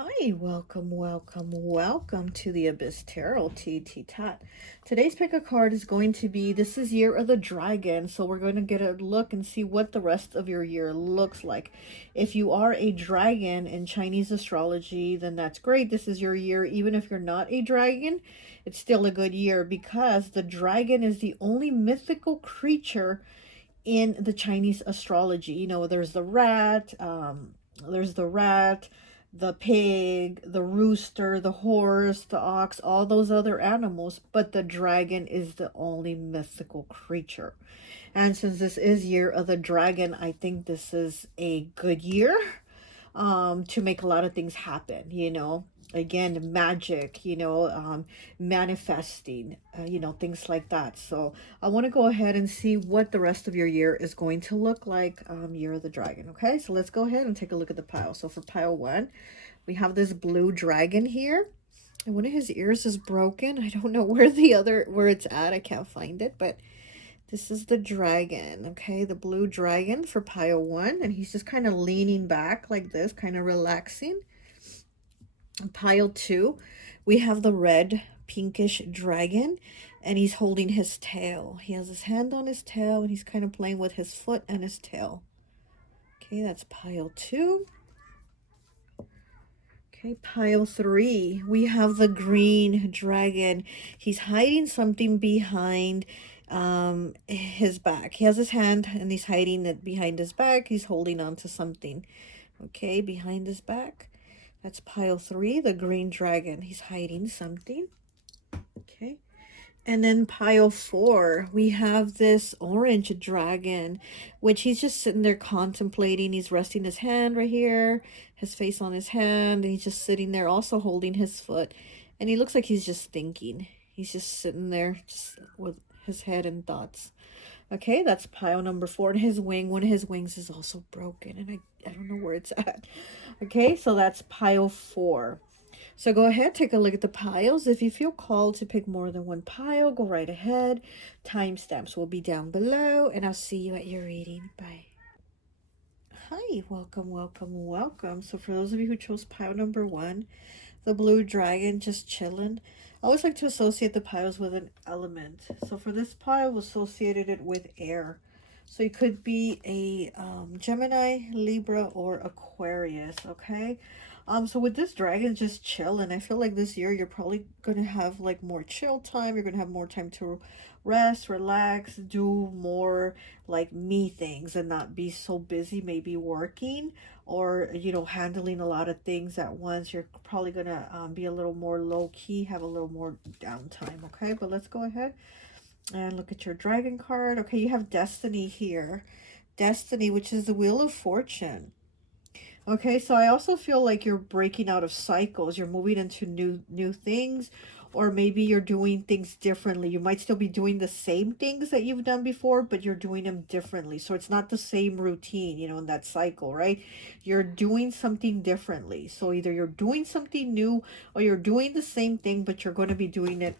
Hi, welcome to the Abyss Tarot T.A.T. Today's pick a card is going to be, this is Year of the Dragon, so we're going to get a look and see what the rest of your year looks like. If you are a dragon in Chinese astrology, then that's great. This is your year. Even if you're not a dragon, it's still a good year because the dragon is the only mythical creature in the Chinese astrology. You know, there's the rat, the pig, the rooster, the horse, the ox, all those other animals, but the dragon is the only mythical creature. And since this is Year of the Dragon, I think this is a good year to make a lot of things happen, you know. Again, magic, manifesting, things like that. So I want to go ahead and see what the rest of your year is going to look like, Year of the Dragon. Okay, so let's go ahead and take a look at the pile. So for pile one, we have this blue dragon here. And one of his ears is broken. I don't know where it's at. I can't find it, but this is the dragon, okay? The blue dragon for pile one. And he's just kind of leaning back like this, kind of relaxing. Pile two, we have the red pinkish dragon. And he's holding his tail. He has his hand on his tail. And he's kind of playing with his foot and his tail. Okay, that's pile two. Okay, pile three, we have the green dragon. He's hiding something behind his back. He has his hand and he's hiding it behind his back. He's holding on to something, okay, behind his back. That's pile three, the green dragon. He's hiding something, okay. And then pile four, we have this orange dragon, which he's just sitting there contemplating. He's resting his hand right here, his face on his hand, and he's just sitting there also holding his foot. And he looks like he's just thinking. He's just sitting there just with his head in thoughts. Okay, that's pile number four. And his wing, one of his wings is also broken, and I don't know where it's at. Okay, so that's pile four. So go ahead, take a look at the piles. If you feel called to pick more than one pile, go right ahead. Timestamps will be down below, and I'll see you at your reading. Bye. Hi, welcome. So for those of you who chose pile number one, the blue dragon just chilling. I always like to associate the piles with an element. So for this pile, we associated it with air. So you could be a Gemini, Libra, or Aquarius, okay? So with this dragon just chilling, I feel like this year you're probably gonna have like more chill time. You're gonna have more time to rest, relax, do more like me things and not be so busy, maybe working or, you know, handling a lot of things at once. You're probably gonna be a little more low key, have a little more downtime, okay? But let's go ahead and look at your dragon card. Okay, you have Destiny here. Destiny, which is the Wheel of Fortune. Okay, so I also feel like you're breaking out of cycles. You're moving into new things, or maybe you're doing things differently. You might still be doing the same things that you've done before, but you're doing them differently. So it's not the same routine, you know, in that cycle, right? You're doing something differently. So either you're doing something new or you're doing the same thing, but you're going to be doing it,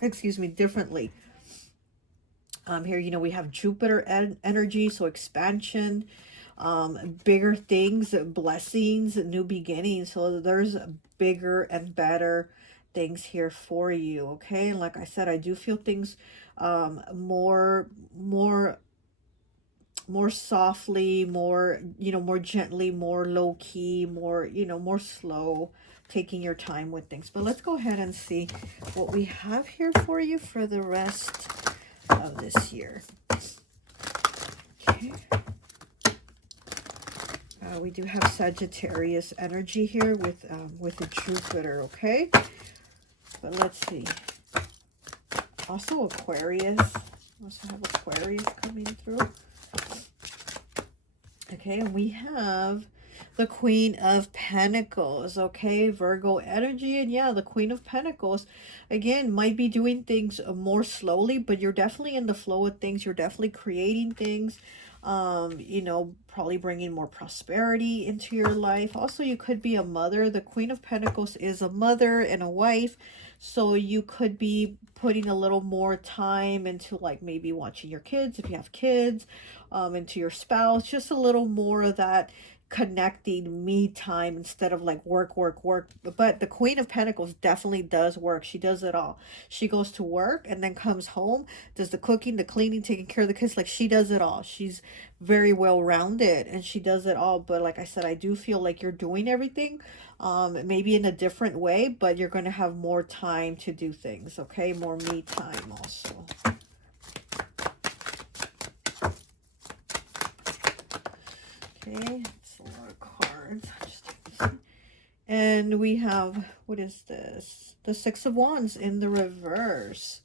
excuse me, differently. Here, you know, we have Jupiter energy, so expansion, bigger things, blessings, new beginnings. So there's bigger and better things here for you, okay? And like I said, I do feel things more softly, more, you know, more gently, more low key, more, you know, more slow, taking your time with things. But let's go ahead and see what we have here for you for the rest of this year. Okay. We do have Sagittarius energy here with a Jupiter, okay? But let's see. Also Aquarius. Also have Aquarius coming through. Okay, and we have the Queen of Pentacles, okay? Virgo energy, and yeah, the Queen of Pentacles, again, might be doing things more slowly, but you're definitely in the flow of things. You're definitely creating things. You know, probably bringing more prosperity into your life. Also, you could be a mother. The Queen of Pentacles is a mother and a wife. So you could be putting a little more time into like maybe watching your kids if you have kids, into your spouse, just a little more of that connecting me time instead of like work, work, work. But the Queen of Pentacles definitely does work. She does it all. She goes to work and then comes home, does the cooking, the cleaning, taking care of the kids. Like, she does it all. She's very well rounded and she does it all. But like I said, I do feel like you're doing everything, maybe in a different way, but you're going to have more time to do things. Okay, more me time also. Okay, it's a lot of cards. Just take this. And we have, what is this? The Six of Wands in the reverse.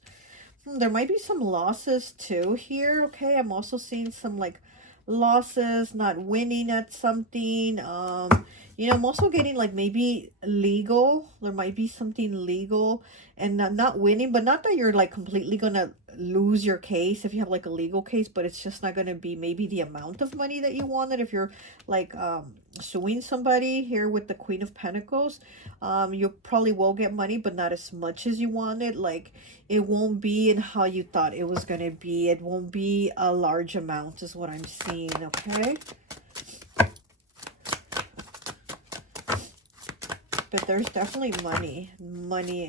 There might be some losses too here. Okay, I'm also seeing some like losses, not winning at something. You know, I'm also getting like maybe legal. There might be something legal and not winning, but not that you're like completely gonna lose your case if you have like a legal case, but it's just not gonna be maybe the amount of money that you wanted if you're like suing somebody here with the Queen of Pentacles. You probably will get money, but not as much as you wanted. Like, it won't be in how you thought it was gonna be. It won't be a large amount is what I'm seeing. Okay, but there's definitely money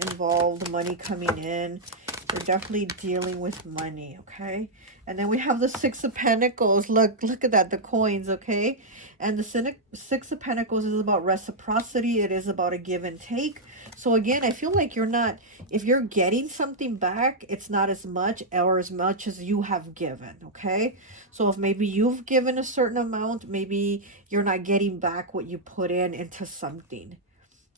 involved, money coming in. You're definitely dealing with money. Okay, and then we have the Six of Pentacles. Look at that, the coins. Okay, and the Six of Pentacles is about reciprocity. It is about a give and take. So again, I feel like you're not, if you're getting something back, it's not as much or as much as you have given. Okay, so if maybe you've given a certain amount, maybe you're not getting back what you put in into something.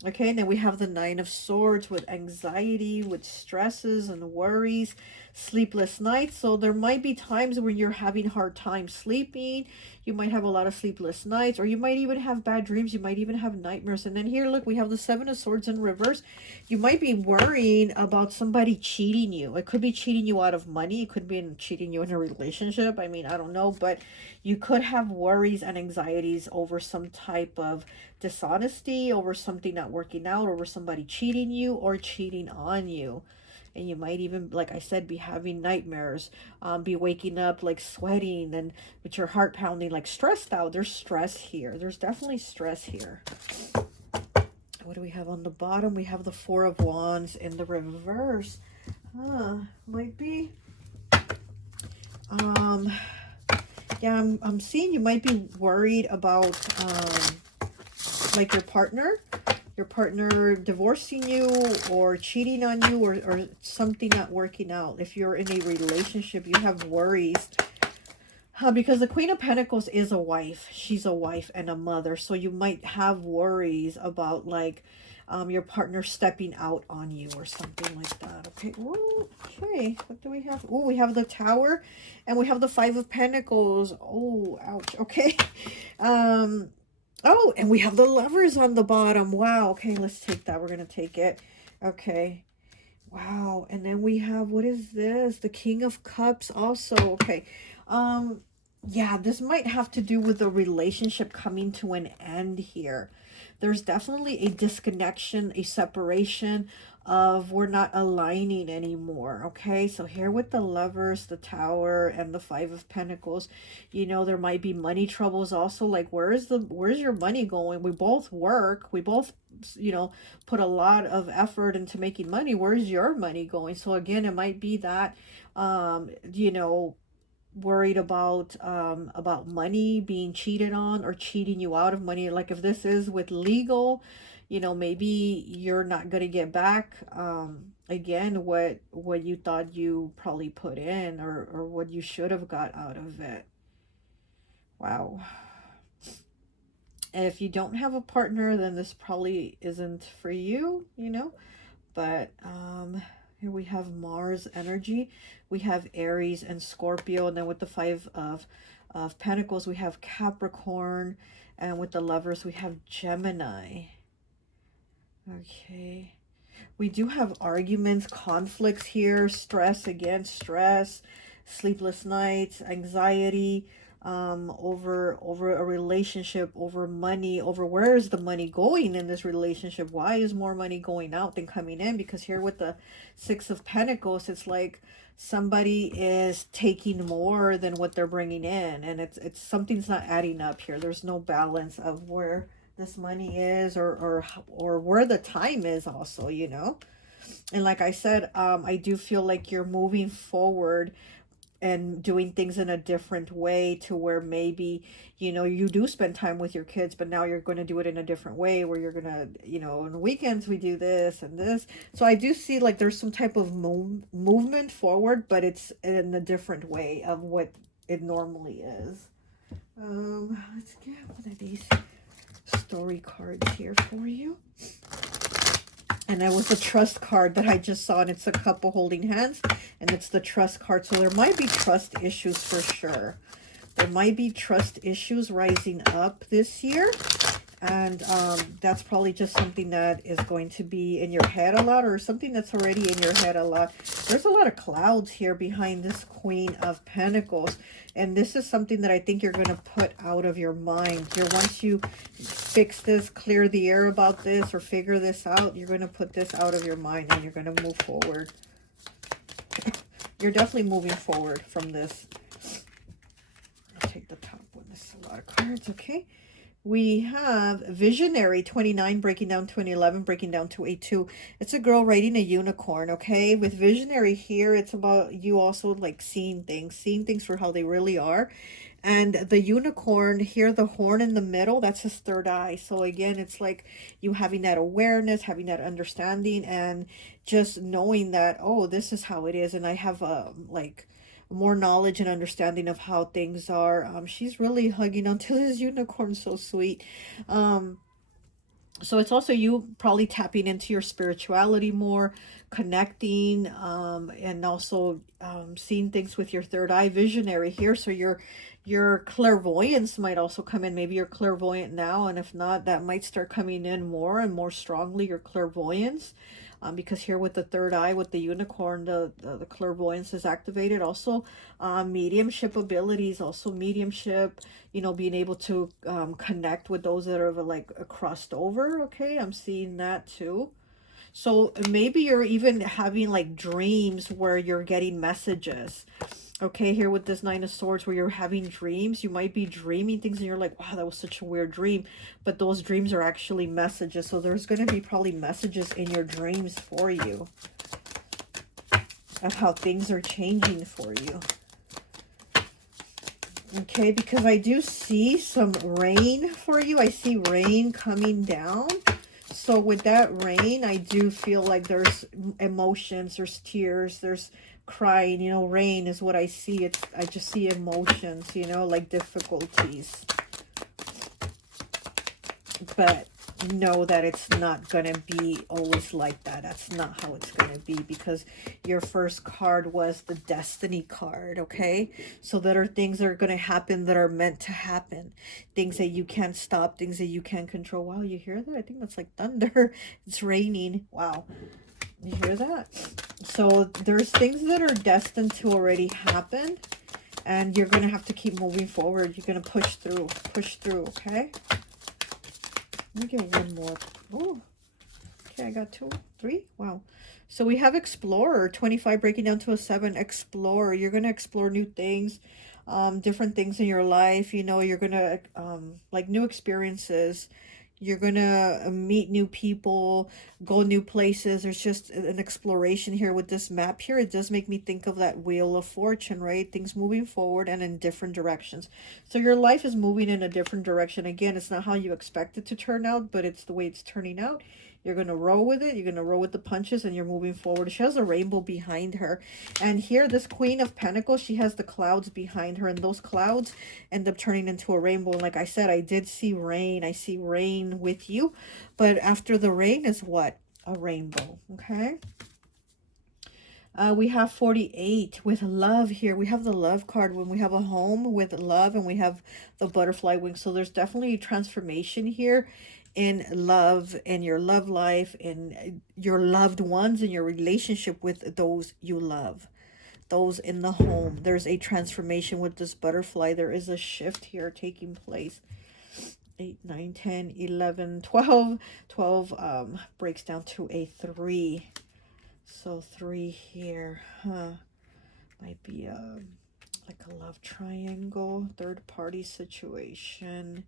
Okay, and then we have the Nine of Swords with anxiety, with stresses and worries, sleepless nights. So there might be times when you're having hard time sleeping. You might have a lot of sleepless nights, or you might even have bad dreams. You might even have nightmares. And then here, look, we have the Seven of Swords in reverse. You might be worrying about somebody cheating you. It could be cheating you out of money. It could be cheating you in a relationship. I mean, I don't know, but you could have worries and anxieties over some type of dishonesty, over something not working out, over somebody cheating you or cheating on you. And you might even, like I said, be having nightmares, be waking up like sweating and with your heart pounding, like stressed out. There's stress here. There's definitely stress here. What do we have on the bottom? We have the Four of Wands in the reverse. Might be yeah, I'm seeing you might be worried about like your partner divorcing you or cheating on you, or something not working out. If you're in a relationship, you have worries. Because the Queen of Pentacles is a wife. She's a wife and a mother. So you might have worries about like your partner stepping out on you or something like that. Okay. Ooh, okay. What do we have? Oh, we have the Tower and we have the Five of Pentacles. Oh, ouch. Okay. Oh, and we have the Lovers on the bottom. Wow. Okay, let's take that. We're going to take it. Okay. Wow. And then we have, what is this? The King of Cups also. Okay. Yeah, this might have to do with the relationship coming to an end here. There's definitely a disconnection, a separation of we're not aligning anymore. Okay, so here with the Lovers, the Tower, and the Five of Pentacles, you know, there might be money troubles also. Like, where's your money going? We both work, we both, you know, put a lot of effort into making money. Where's your money going? So again, it might be that you know, worried about money, being cheated on or cheating you out of money. Like if this is with legal, you know, maybe you're not going to get back again what you thought you probably put in, or what you should have got out of it. Wow. And if you don't have a partner, then this probably isn't for you, you know. But here we have Mars energy, we have Aries and Scorpio, and then with the Five of Pentacles we have Capricorn, and with the Lovers we have Gemini. Okay, we do have arguments, conflicts here, stress, again, stress, sleepless nights, anxiety, over a relationship, over money, over where is the money going in this relationship. Why is more money going out than coming in? Because here with the Six of Pentacles, it's like somebody is taking more than what they're bringing in, and it's something's not adding up here. There's no balance of where this money is, or where the time is also, you know. And like I said, I do feel like you're moving forward and doing things in a different way, to where maybe, you know, you do spend time with your kids, but now you're going to do it in a different way, where you're going to, you know, on the weekends we do this and this. So I do see like there's some type of movement forward, but it's in a different way of what it normally is. Let's get one of these story cards here for you. And that was a trust card that I just saw, and it's a couple holding hands, and it's the trust card. So there might be trust issues for sure. There might be trust issues rising up this year. And that's probably just something that is going to be in your head a lot, or something that's already in your head a lot. There's a lot of clouds here behind this Queen of Pentacles. And this is something that I think you're going to put out of your mind. Once you fix this, clear the air about this, or figure this out, you're going to put this out of your mind and you're going to move forward. You're definitely moving forward from this. I'll take the top one. This is a lot of cards, okay? We have Visionary 29 breaking down to an 11, breaking down to a 2. It's a girl riding a unicorn, okay? With Visionary here, it's about you also like seeing things for how they really are. And the unicorn here, the horn in the middle, that's his third eye. So again, it's like you having that awareness, having that understanding, and just knowing that, oh, this is how it is. And I have like more knowledge and understanding of how things are. She's really hugging onto this unicorn, so sweet. So it's also you probably tapping into your spirituality more, connecting, and also seeing things with your third eye. Visionary here, so your clairvoyance might also come in. Maybe you're clairvoyant now, and if not, that might start coming in more and more strongly, your clairvoyance. Because here with the third eye, with the unicorn, the clairvoyance is activated. Also, mediumship abilities, also mediumship, you know, being able to connect with those that are like crossed over. Okay, I'm seeing that too. So maybe you're even having like dreams where you're getting messages. Okay, here with this Nine of Swords, where you're having dreams, you might be dreaming things and you're like, wow, that was such a weird dream. But those dreams are actually messages. So there's going to be probably messages in your dreams for you of how things are changing for you. Okay, because I do see some rain for you. I see rain coming down. So with that rain, I do feel like there's emotions, there's tears, there's crying. You know, rain is what I see. I just see emotions, you know, like difficulties. But know that it's not going to be always like that. That's not how it's going to be, because your first card was the Destiny card, okay? So there are things that are going to happen that are meant to happen. Things that you can't stop, things that you can't control. Wow, you hear that? I think that's like thunder. It's raining. Wow. You hear that? So there's things that are destined to already happen, and you're going to have to keep moving forward. You're going to push through, okay? Let me get one more. Oh, okay, I got 2, 3. Wow. So we have Explorer, 25 breaking down to a 7. Explorer, you're going to explore new things, different things in your life. You know, you're going to, like new experiences. You're going to meet new people, go new places. There's just an exploration here with this map here. It does make me think of that Wheel of Fortune, right? Things moving forward and in different directions. So your life is moving in a different direction. Again, it's not how you expect it to turn out, but it's the way it's turning out. You're going to roll with it. You're going to roll with the punches, and you're moving forward. She has a rainbow behind her. And here, this Queen of Pentacles, she has the clouds behind her. And those clouds end up turning into a rainbow. And like I said, I did see rain. I see rain with you. But after the rain is what? A rainbow. Okay? We have 48 with love here. We have the love card when we have a home with love, and we have the butterfly wing. So there's definitely a transformation here in love, in your love life, in your loved ones, in your relationship with those you love. those in the home. There's a transformation with this butterfly. There is a shift here taking place. 8, 9, 10, 11, 12. 12 breaks down to a 3. So 3 here, might be like a love triangle, third party situation.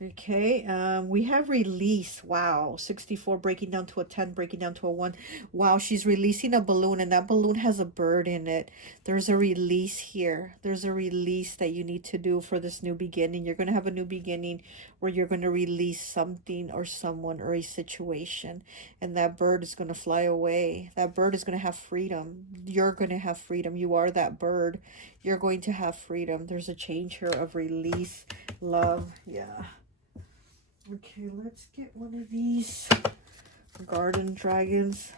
Okay, we have release. Wow, 64 breaking down to a 10, breaking down to a 1. Wow, she's releasing a balloon, and that balloon has a bird in it. There's a release here. There's a release that you need to do for this new beginning. You're going to have a new beginning where you're going to release something or someone or a situation, and that bird is going to fly away. That bird is going to have freedom. You're going to have freedom. You are that bird. You're going to have freedom. There's a change here of release, love. Yeah. Okay, let's get one of these garden dragons.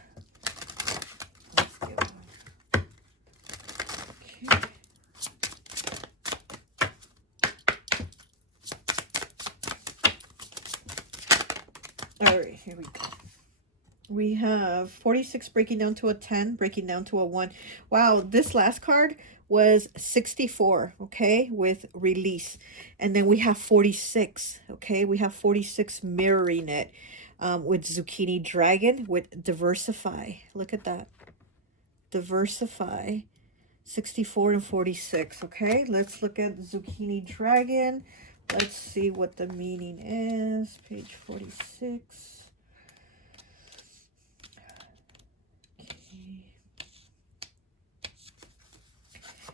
Let's get one. Okay. All right, here we go. We have 46 breaking down to a 10, breaking down to a 1. Wow, this last card was 64, okay, with release. And then we have 46, okay? We have 46 mirroring it with zucchini dragon, with diversify. Look at that. Diversify. 64 and 46, okay? Let's look at zucchini dragon. Let's see what the meaning is. Page 46.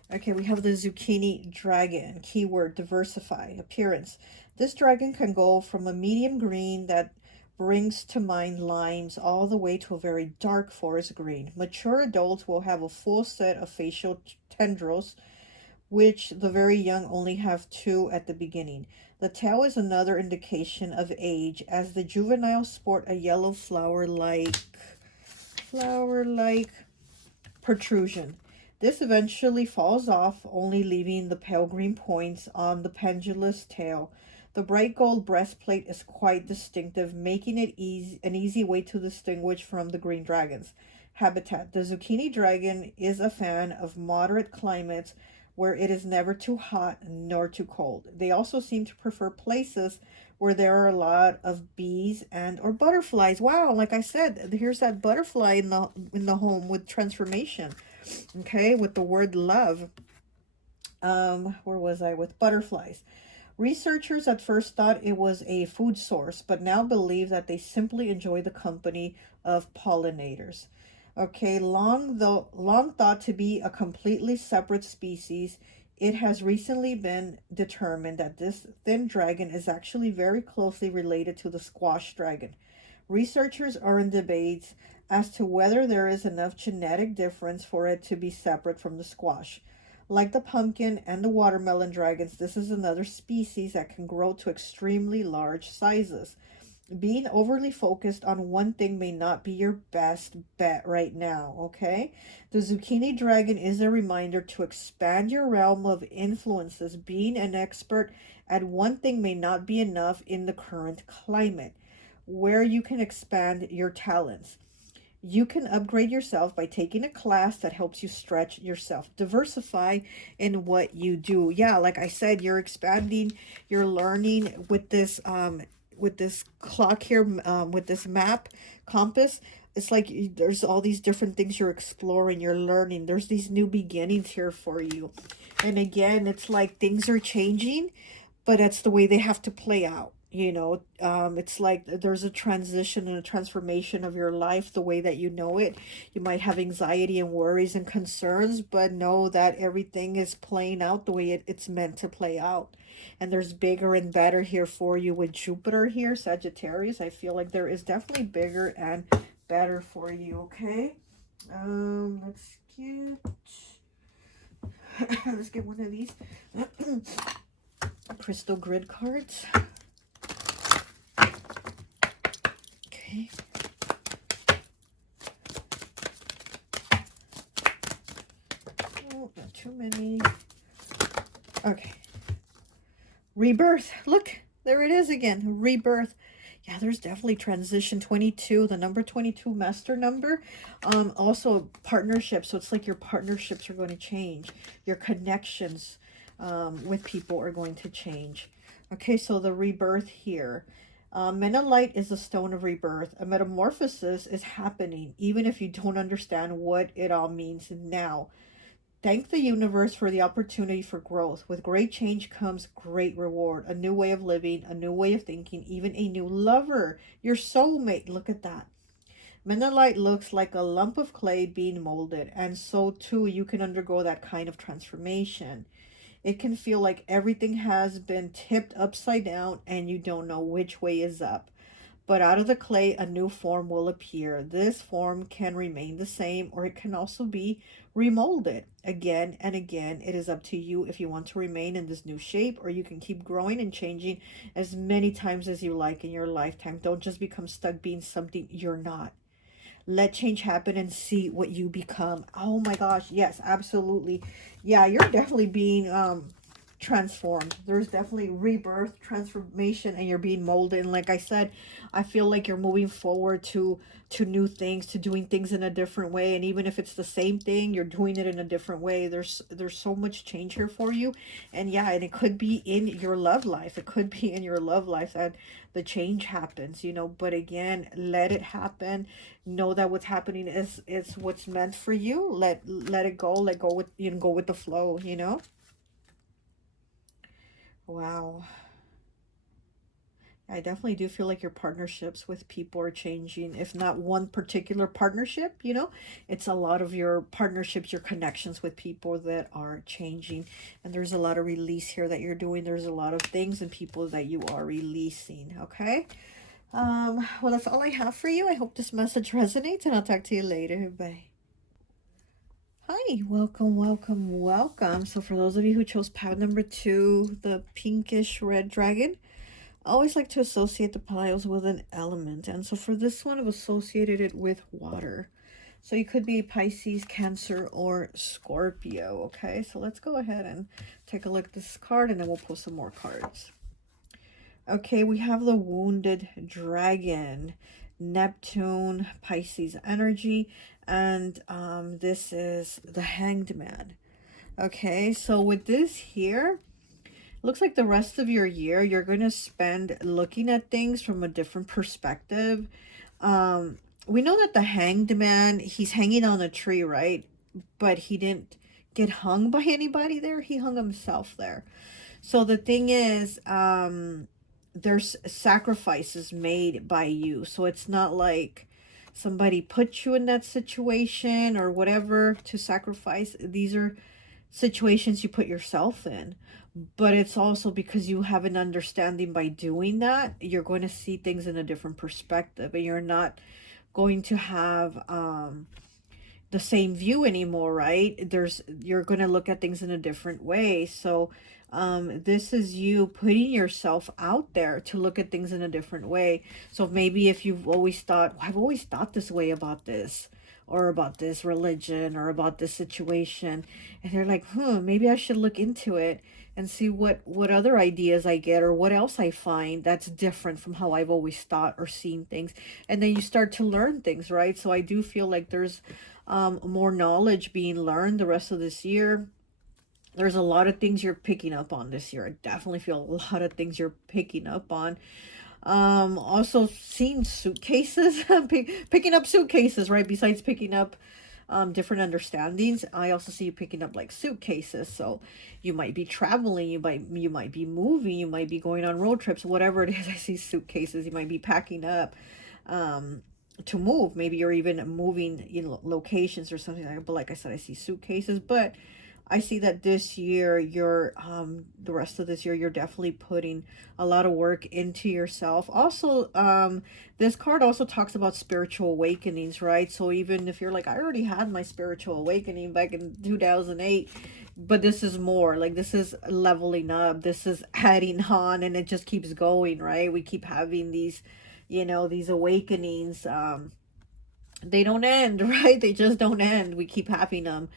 Okay, we have the zucchini dragon. Keyword, diversify. Appearance. This dragon can go from a medium green that brings to mind limes all the way to a very dark forest green. Mature adults will have a full set of facial tendrils, which the very young only have 2 at the beginning. The tail is another indication of age, as the juveniles sport a yellow flower-like protrusion. This eventually falls off, only leaving the pale green points on the pendulous tail. The bright gold breastplate is quite distinctive, making it an easy way to distinguish from the green dragons. Habitat. The zucchini dragon is a fan of moderate climates where it is never too hot nor too cold. They also seem to prefer places where there are a lot of bees and or butterflies. Wow, like I said, here's that butterfly in the home with transformation. Okay, with the word love. Where was I? With butterflies. Researchers at first thought it was a food source, but now believe that they simply enjoy the company of pollinators. Okay, long thought to be a completely separate species, it has recently been determined that this thin dragon is actually very closely related to the squash dragon. Researchers are in debates as to whether there is enough genetic difference for it to be separate from the squash. Like the pumpkin and the watermelon dragons, this is another species that can grow to extremely large sizes. Being overly focused on one thing may not be your best bet right now, okay? The zucchini dragon is a reminder to expand your realm of influences. Being an expert at one thing may not be enough in the current climate, where you can expand your talents. You can upgrade yourself by taking a class that helps you stretch yourself. Diversify in what you do. Yeah, like I said, you're expanding, you're learning with this clock here, with this map, compass. It's like there's all these different things you're exploring, you're learning. There's these new beginnings here for you. And again, it's like things are changing, but that's the way they have to play out. It's like there's a transition and a transformation of your life the way that you know it. You might have anxiety and worries and concerns, but know that everything is playing out the way it's meant to play out. And there's bigger and better here for you with Jupiter here, Sagittarius. I feel like there is definitely bigger and better for you, okay? Let's get one of these crystal grid cards. Okay. Oh, not too many. Okay. Rebirth. Look, there it is again. Rebirth. Yeah, there's definitely transition. 22, the number 22, master number. Also partnerships. So it's like your partnerships are going to change. Your connections with people are going to change. Okay, so the rebirth here. Menelite is a stone of rebirth. A metamorphosis is happening, even if you don't understand what it all means now. Thank the universe for the opportunity for growth. With great change comes great reward. A new way of living, a new way of thinking, even a new lover. Your soulmate. Look at that. Menelite looks like a lump of clay being molded, and so too you can undergo that kind of transformation. It can feel like everything has been tipped upside down and you don't know which way is up. But out of the clay, a new form will appear. This form can remain the same, or it can also be remolded again and again. It is up to you if you want to remain in this new shape, or you can keep growing and changing as many times as you like in your lifetime. Don't just become stuck being something you're not. Let change happen and see what you become. Oh my gosh, yes, absolutely. Yeah, you're definitely being transformed. There's definitely rebirth, transformation, and you're being molded. And like I said, I feel like you're moving forward to new things, to doing things in a different way. And even if it's the same thing, you're doing it in a different way. There's so much change here for you. And yeah, and it could be in your love life. It could be in your love life that the change happens, you know. But again, let it happen. Know that what's happening is what's meant for you. Let it go. Let go with, you know, go with the flow, you know. Wow. I definitely do feel like your partnerships with people are changing. If not one particular partnership, you know, it's a lot of your partnerships, your connections with people that are changing. And there's a lot of release here that you're doing. There's a lot of things and people that you are releasing. Okay. Well, that's all I have for you. I hope this message resonates, and I'll talk to you later. Bye. Hi, welcome, welcome, welcome. So for those of you who chose pile number 2, the pinkish red dragon, I always like to associate the piles with an element. And so for this one, I've associated it with water. So you could be Pisces, Cancer, or Scorpio. Okay, so let's go ahead and take a look at this card, and then we'll pull some more cards. Okay, we have the Wounded Dragon, Neptune, Pisces energy, and this is the Hanged Man. Okay, so with this here, looks like the rest of your year you're going to spend looking at things from a different perspective. We know that the Hanged Man, he's hanging on a tree, right? But he didn't get hung by anybody there. He hung himself there. So the thing is, there's sacrifices made by you. So it's not like somebody put you in that situation or whatever to sacrifice. These are situations you put yourself in. But it's also because you have an understanding by doing that, you're going to see things in a different perspective, and you're not going to have the same view anymore, right? You're going to look at things in a different way. So this is you putting yourself out there to look at things in a different way. So maybe if you've always thought, well, I've always thought this way about this, or about this religion, or about this situation, and they're like, maybe I should look into it and see what other ideas I get, or what else I find that's different from how I've always thought or seen things. And then you start to learn things, right? So I do feel like there's more knowledge being learned the rest of this year. There's a lot of things you're picking up on this year. I definitely feel a lot of things you're picking up on. Also seeing suitcases, picking up suitcases, right? Besides picking up different understandings, I also see you picking up like suitcases. So you might be traveling, you might be moving, you might be going on road trips, whatever it is. I see suitcases. You might be packing up to move. Maybe you're even moving, you know, locations or something like that. But like I said, I see suitcases. But I see that this year, you're the rest of this year, you're definitely putting a lot of work into yourself. Also, this card also talks about spiritual awakenings, right? So even if you're like, I already had my spiritual awakening back in 2008, but this is more like, this is leveling up, this is adding on, and it just keeps going, right? We keep having these, you know, these awakenings. They don't end, right? They just don't end. We keep having them.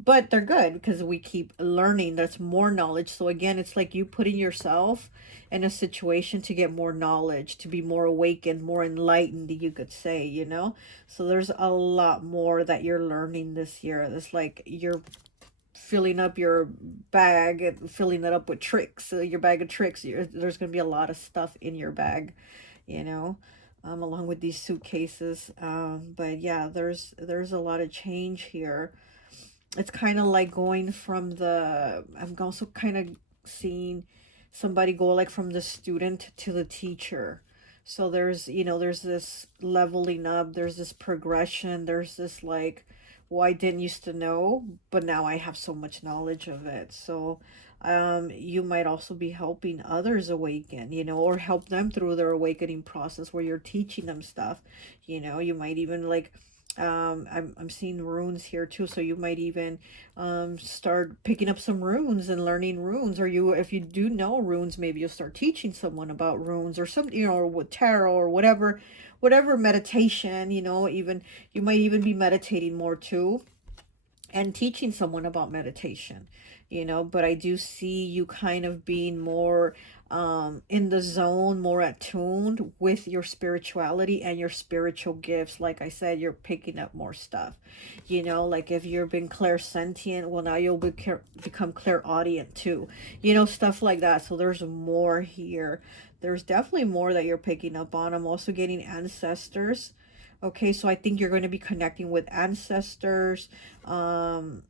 but they're good because we keep learning. That's more knowledge. So again, it's like you putting yourself in a situation to get more knowledge, to be more awakened, more enlightened, you could say, you know. So there's a lot more that you're learning this year. It's like you're filling up your bag and filling it up with tricks, your bag of tricks. There's going to be a lot of stuff in your bag, you know, along with these suitcases. But yeah, there's a lot of change here. It's kind of like going from the, I'm also kind of seeing somebody go like from the student to the teacher. So there's, you know, there's this leveling up, there's this progression, there's this like, well, I didn't used to know, but now I have so much knowledge of it. So you might also be helping others awaken, you know, or help them through their awakening process where you're teaching them stuff. You know, you might even like, I'm seeing runes here too, so you might even start picking up some runes and learning runes, or you, if you do know runes, maybe you'll start teaching someone about runes or something, you know, or with tarot or whatever meditation, you know. Even you might even be meditating more too and teaching someone about meditation, you know. But I do see you kind of being more in the zone, more attuned with your spirituality and your spiritual gifts. Like I said, you're picking up more stuff, you know. Like if you've been clairsentient, well, now you'll become clairaudient too, you know, stuff like that. So there's more here. There's definitely more that you're picking up on. I'm also getting ancestors. Okay, so I think you're going to be connecting with ancestors, um,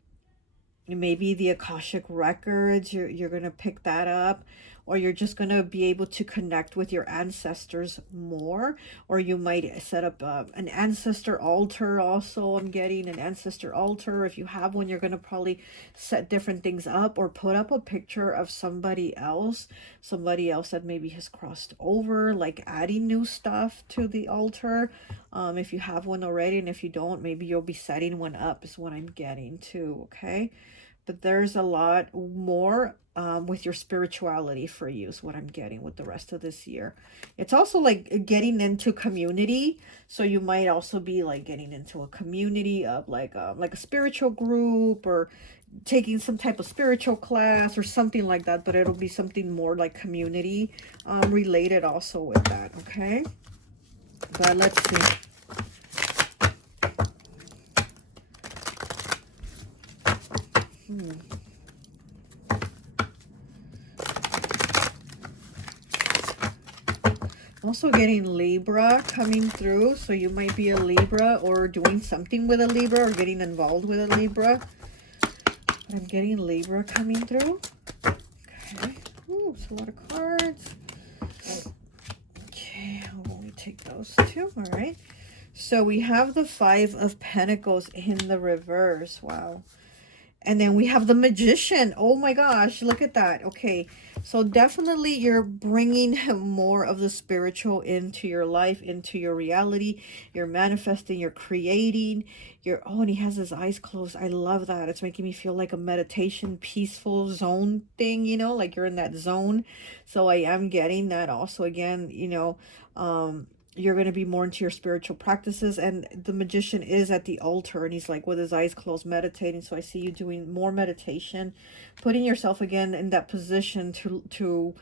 maybe the Akashic records. You're going to pick that up, or you're just going to be able to connect with your ancestors more, or you might set up an ancestor altar. Also, I'm getting an ancestor altar. If you have one, you're going to probably set different things up, or put up a picture of somebody else that maybe has crossed over, like adding new stuff to the altar, if you have one already. And if you don't, maybe you'll be setting one up, is what I'm getting too. Okay, but there's a lot more with your spirituality for you, is what I'm getting with the rest of this year. It's also like getting into community. So you might also be like getting into a community of like a spiritual group, or taking some type of spiritual class or something like that. But it'll be something more like community related also with that. Okay, but let's see. Also getting Libra coming through, so you might be a Libra or doing something with a Libra or getting involved with a Libra. But I'm getting Libra coming through. Okay. Ooh, it's a lot of cards. Okay, I'll only take those two. All right. So we have the Five of Pentacles in the reverse. Wow. And then we have the Magician. Oh my gosh, look at that. Okay, so definitely you're bringing more of the spiritual into your life, into your reality. You're manifesting, you're creating. Oh, and he has his eyes closed. I love that. It's making me feel like a meditation, peaceful zone thing, you know, like you're in that zone. So I am getting that also. Again, you know, you're going to be more into your spiritual practices, and the Magician is at the altar, and he's like with his eyes closed meditating. So I see you doing more meditation, putting yourself again in that position to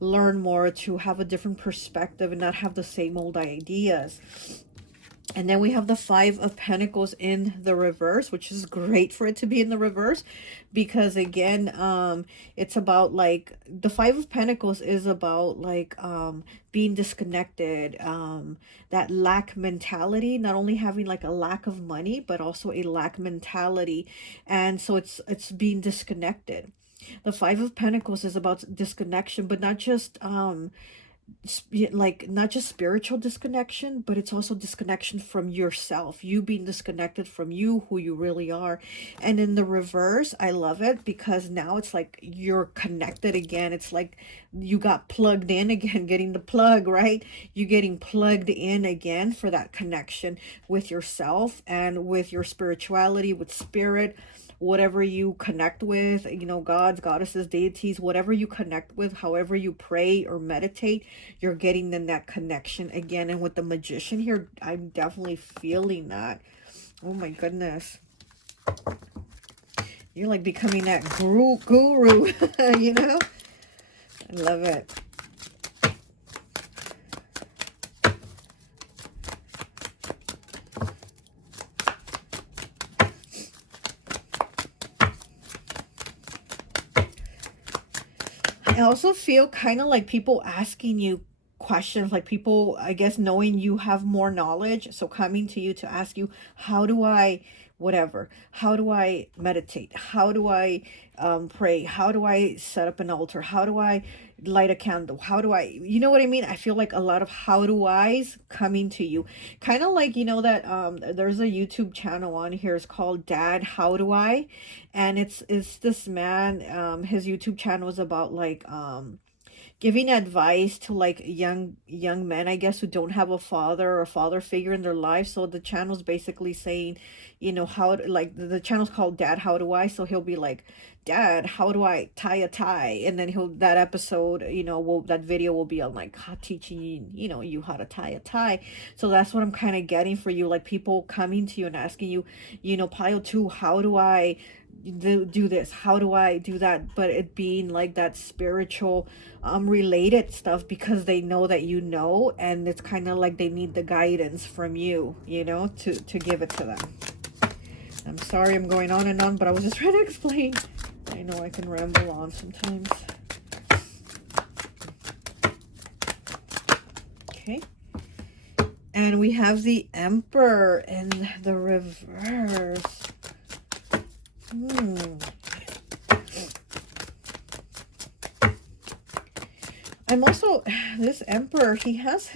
learn more, to have a different perspective and not have the same old ideas. And then we have the Five of Pentacles in the reverse, which is great for it to be in the reverse, because again, it's about like the Five of Pentacles is about like being disconnected, that lack mentality, not only having like a lack of money, but also a lack mentality. And so it's being disconnected. The Five of Pentacles is about disconnection, but not just like not just spiritual disconnection, but it's also disconnection from yourself, you being disconnected from you, who you really are. And in the reverse, I love it because now it's like you're connected again. It's like you got plugged in again, getting the plug, right? You getting plugged in again for that connection with yourself and with your spirituality, with spirit, whatever you connect with, you know, gods, goddesses, deities, whatever you connect with, however you pray or meditate, you're getting in that connection again. And with the Magician here, I'm definitely feeling that. Oh my goodness. You're like becoming that guru, you know? I love it. I also feel kind of like people asking you questions, like people, I guess, knowing you have more knowledge. So coming to you to ask you, how do I, whatever, how do I meditate? How do I pray? How do I set up an altar? How do I light a candle? How do I, you know what I mean? I feel like a lot of how do I's coming to you. Kind of like, you know, that there's a YouTube channel on here. It's called Dad, How Do I? And it's this man, his YouTube channel is about like giving advice to like young men, I guess, who don't have a father or a father figure in their life. So the channel's basically saying, you know, how like the channel's called Dad, How Do I? So he'll be like, Dad, how do I tie a tie? And then he'll, that episode, you know, will, that video will be on like teaching you, you know, you how to tie a tie. So that's what I'm kind of getting for you, like people coming to you and asking you, you know, pile two, how do I do this, how do I do that, but it being like that spiritual related stuff, because they know that you know, and it's kind of like they need the guidance from you, you know, to give it to them. I'm sorry I'm going on and on, but I was just trying to explain. I know I can ramble on sometimes. Okay, and we have the Emperor in the reverse. I'm also, this Emperor, he has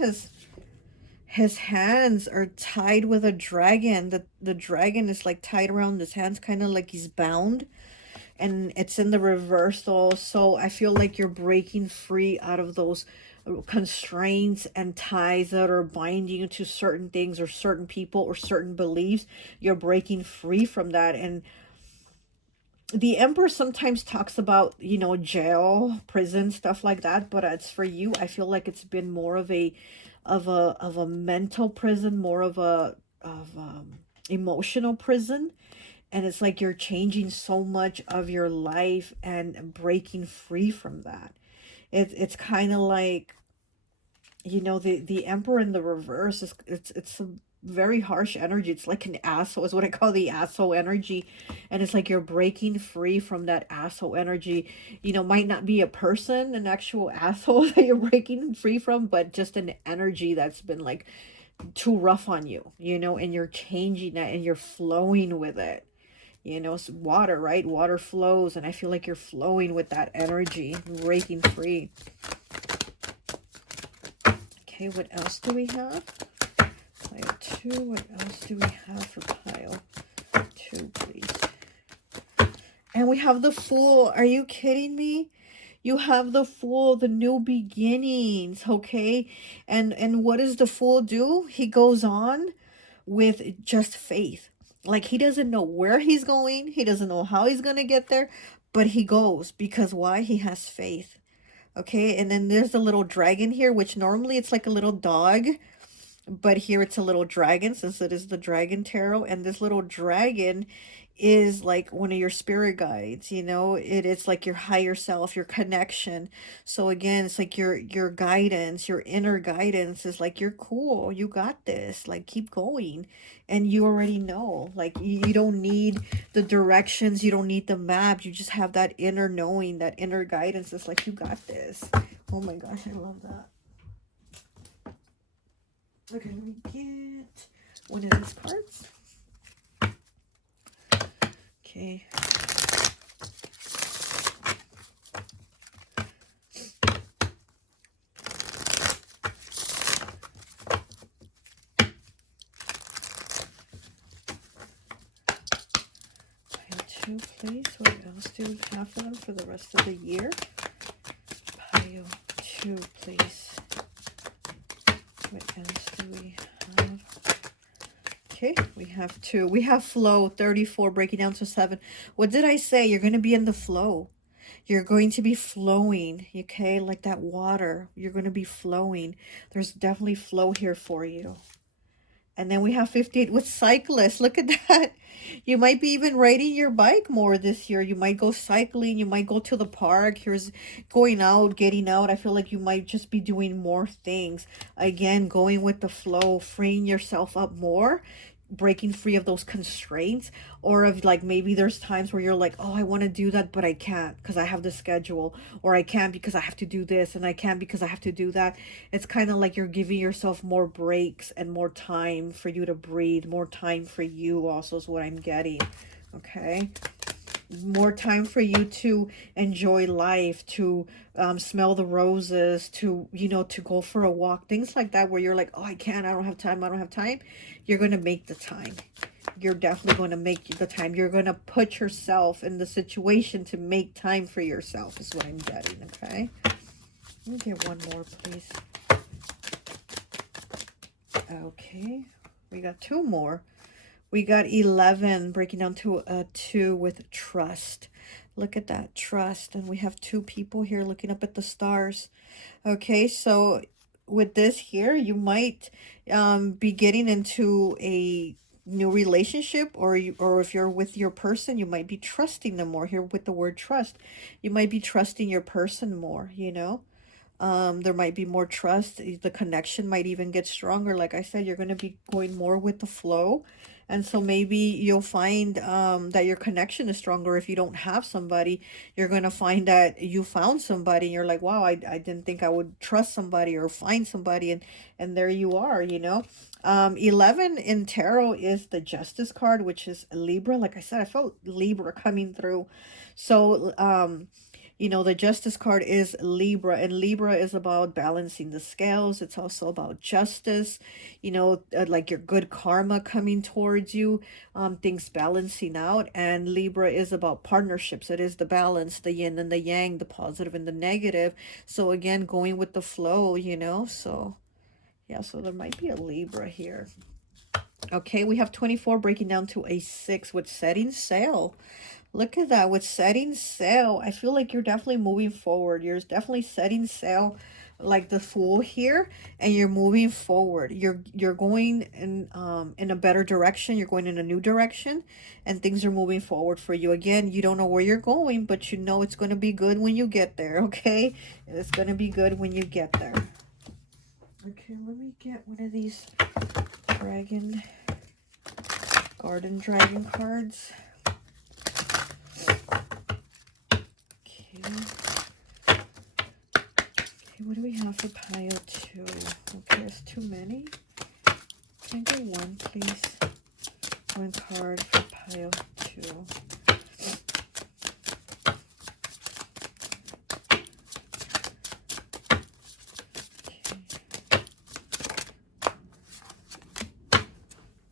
his hands are tied with a dragon. The dragon is like tied around his hands, kind of like he's bound, and it's in the reversal. So I feel like you're breaking free out of those constraints and ties that are binding you to certain things or certain people or certain beliefs. You're breaking free from that. And the Emperor sometimes talks about, you know, jail, prison, stuff like that, but it's for you, I feel like it's been more of a mental prison, more of a emotional prison. And it's like you're changing so much of your life and breaking free from that. It's kind of like, you know, the Emperor in the reverse is, it's a very harsh energy. It's like an asshole, is what I call the asshole energy. And it's like you're breaking free from that asshole energy. You know, might not be a person, an actual asshole that you're breaking free from, but just an energy that's been like too rough on you, you know, and you're changing that and you're flowing with it. You know, it's water, right? Water flows, and I feel like you're flowing with that energy, breaking free. Okay, what else do we have? Pile 2, what else do we have for pile 2, please? And we have the Fool. Are you kidding me? You have the Fool, the new beginnings, okay? And what does the Fool do? He goes on with just faith. Like he doesn't know where he's going. He doesn't know how he's going to get there, but he goes because why? He has faith. Okay? And then there's a little dragon here, which normally it's like a little dog, but here it's a little dragon since it is the dragon tarot. And this little dragon is like one of your spirit guides, you know. It is like your higher self, your connection. So again, it's like your guidance, your inner guidance is like, you're cool, you got this, like keep going. And you already know, like you don't need the directions, you don't need the map, you just have that inner knowing, that inner guidance. It's like, you got this. Oh my gosh, I love that. Okay, let me get one of these cards. Okay. Pile 2, please. What else do we have for them for the rest of the year? Pile 2, please. What else do we have? Okay, we have 2. We have flow, 34, breaking down to 7. What did I say? You're going to be in the flow. You're going to be flowing, okay? Like that water. You're going to be flowing. There's definitely flow here for you. And then we have 58 with cyclists. Look at that. You might be even riding your bike more this year. You might go cycling. You might go to the park. Here's going out, getting out. I feel like you might just be doing more things. Again, going with the flow, freeing yourself up more, breaking free of those constraints, or of like maybe there's times where you're like, oh, I want to do that but I can't because I have the schedule, or I can't because I have to do this, and I can't because I have to do that. It's kind of like you're giving yourself more breaks and more time for you to breathe, more time for you also is what I'm getting. Okay, more time for you to enjoy life, to smell the roses, to, you know, to go for a walk, things like that, where you're like, oh, I can't, I don't have time, I don't have time. You're going to make the time. You're definitely going to make the time. You're going to put yourself in the situation to make time for yourself is what I'm getting. Okay, let me get one more, please. Okay, we got two more. We got 11 breaking down to a 2 with trust. Look at that, trust. And we have two people here looking up at the stars. Okay, so with this here, you might be getting into a new relationship, or or if you're with your person, you might be trusting them more. Here with the word trust, you might be trusting your person more, you know. There might be more trust. The connection might even get stronger. Like I said, you're going to be going more with the flow. And so maybe you'll find that your connection is stronger. If you don't have somebody, you're going to find that you found somebody and you're like, wow, I didn't think I would trust somebody or find somebody. And there you are, you know. 11 in tarot is the Justice card, which is Libra. Like I said, I felt Libra coming through. So, you know, the Justice card is Libra, and Libra is about balancing the scales. It's also about justice, you know, like your good karma coming towards you, things balancing out. And Libra is about partnerships. It is the balance, the yin and the yang, the positive and the negative. So again, going with the flow, you know. So yeah, so there might be a Libra here. Okay, we have 24 breaking down to a 6 with setting sail. Look at that, with setting sail. I feel like you're definitely moving forward. You're definitely setting sail like the Fool here, and you're moving forward. You're going in a better direction. You're going in a new direction, and things are moving forward for you. Again, you don't know where you're going, but you know it's going to be good when you get there, okay? It's going to be good when you get there. Okay, let me get one of these garden dragon cards. Okay, what do we have for pile 2? Okay, there's too many. Can I get one, please? One card for pile 2.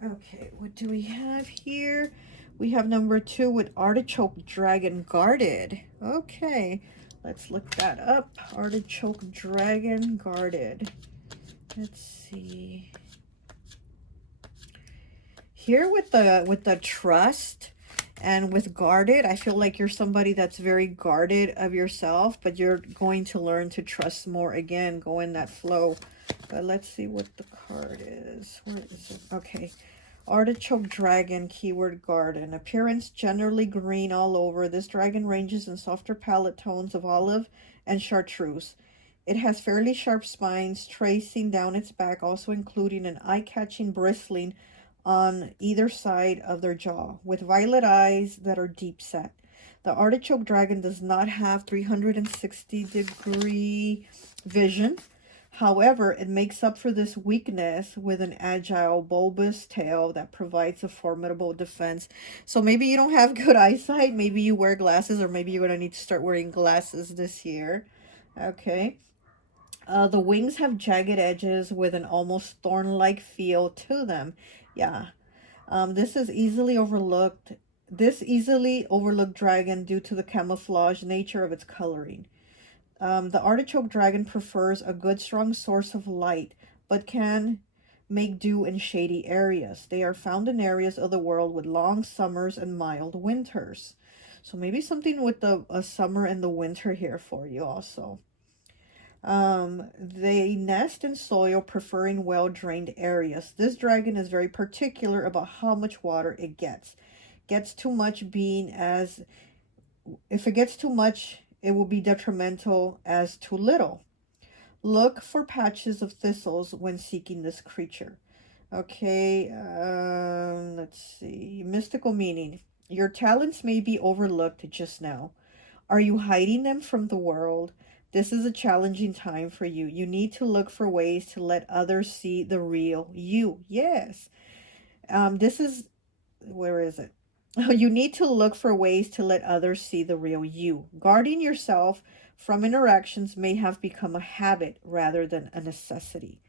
Okay, what do we have here? We have number 2 with Artichoke Dragon Guarded. Okay, let's look that up. Artichoke Dragon Guarded. Let's see. Here with the trust and with guarded, I feel like you're somebody that's very guarded of yourself, but you're going to learn to trust more. Again, go in that flow. But let's see what the card is. Where is it? Okay. Artichoke Dragon, keyword garden. Appearance generally green all over. This dragon ranges in softer palette tones of olive and chartreuse. It has fairly sharp spines tracing down its back, also including an eye-catching bristling on either side of their jaw, with violet eyes that are deep set. The artichoke dragon does not have 360-degree vision. However, it makes up for this weakness with an agile, bulbous tail that provides a formidable defense. So maybe you don't have good eyesight. Maybe you wear glasses, or maybe you're going to need to start wearing glasses this year. Okay. The wings have jagged edges with an almost thorn-like feel to them. Yeah. This is easily overlooked. This easily overlooked dragon due to the camouflage nature of its coloring. The artichoke dragon prefers a good strong source of light, but can make do in shady areas. They are found in areas of the world with long summers and mild winters. So maybe something with the summer and the winter here for you also. They nest in soil, preferring well-drained areas. This dragon is very particular about how much water it gets. Gets too much being as if it gets too much, it will be detrimental as too little. Look for patches of thistles when seeking this creature. Okay, let's see. Mystical meaning. Your talents may be overlooked just now. Are you hiding them from the world? This is a challenging time for you. You need to look for ways to let others see the real you. Yes. This is, where is it? You need to look for ways to let others see the real you. Guarding yourself from interactions may have become a habit rather than a necessity.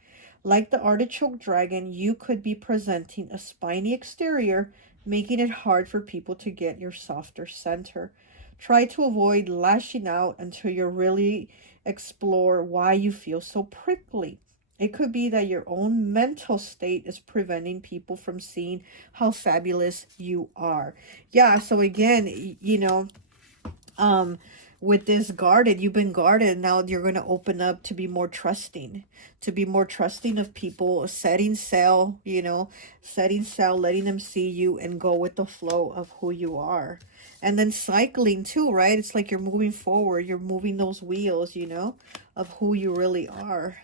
Like the artichoke dragon, you could be presenting a spiny exterior, making it hard for people to get your softer center. Try to avoid lashing out until you really explore why you feel so prickly. It could be that your own mental state is preventing people from seeing how fabulous you are. Yeah, so again, um with this guarded, you've been guarded, now you're going to open up to be more trusting, of people, setting sail, setting sail, letting them see you and go with the flow of who you are. And then cycling too, right? It's like you're moving forward, you're moving those wheels, of who you really are,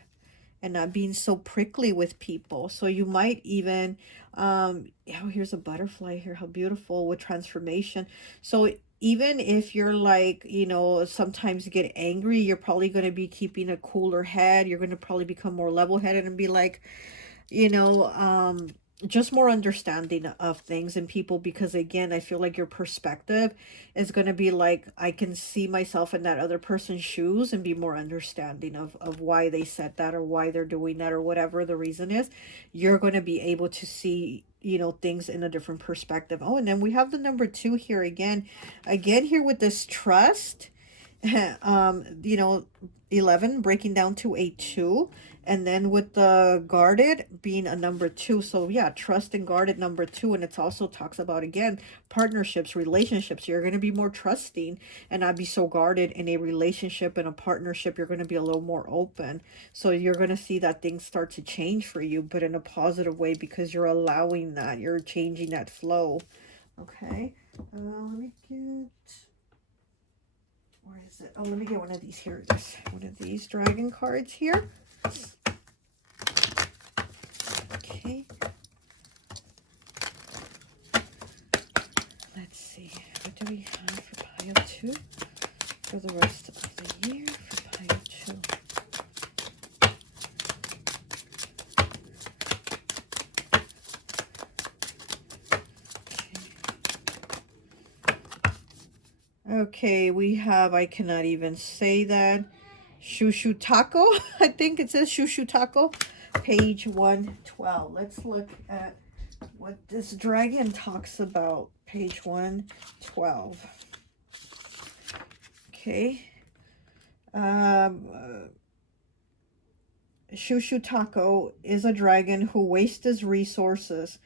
and not being so prickly with people. So you might even, oh, here's a butterfly here, how beautiful, with transformation. So even if you're like, sometimes you get angry, you're probably going to be keeping a cooler head. You're going to probably become more level-headed and be like, you know, just more understanding of things and people, because again, I feel like your perspective is going to be like, I can see myself in that other person's shoes and be more understanding of why they said that or why they're doing that or whatever the reason is. You're going to be able to see, things in a different perspective. Oh, and then we have the number 2 here again here with this trust. You know, 11 breaking down to a 2, and then with the guarded being a number 2. So yeah, trust and guarded number 2. And it also talks about, again, partnerships, relationships. You're going to be more trusting and not be so guarded in a relationship and a partnership. You're going to be a little more open. So you're going to see that things start to change for you, but in a positive way, because you're allowing that, you're changing that flow. Okay, let me get, where is it? Oh, let me get one of these here. This one of these dragon cards here. Okay. Let's see. What do we have for pile 2 for the rest of the year for pile 2? Okay, we have, I cannot even say that, Shushu Taco. I think it says Shushu Taco, page 112. Let's look at what this dragon talks about, page 112. Okay. Shushu Taco is a dragon who wastes his resources.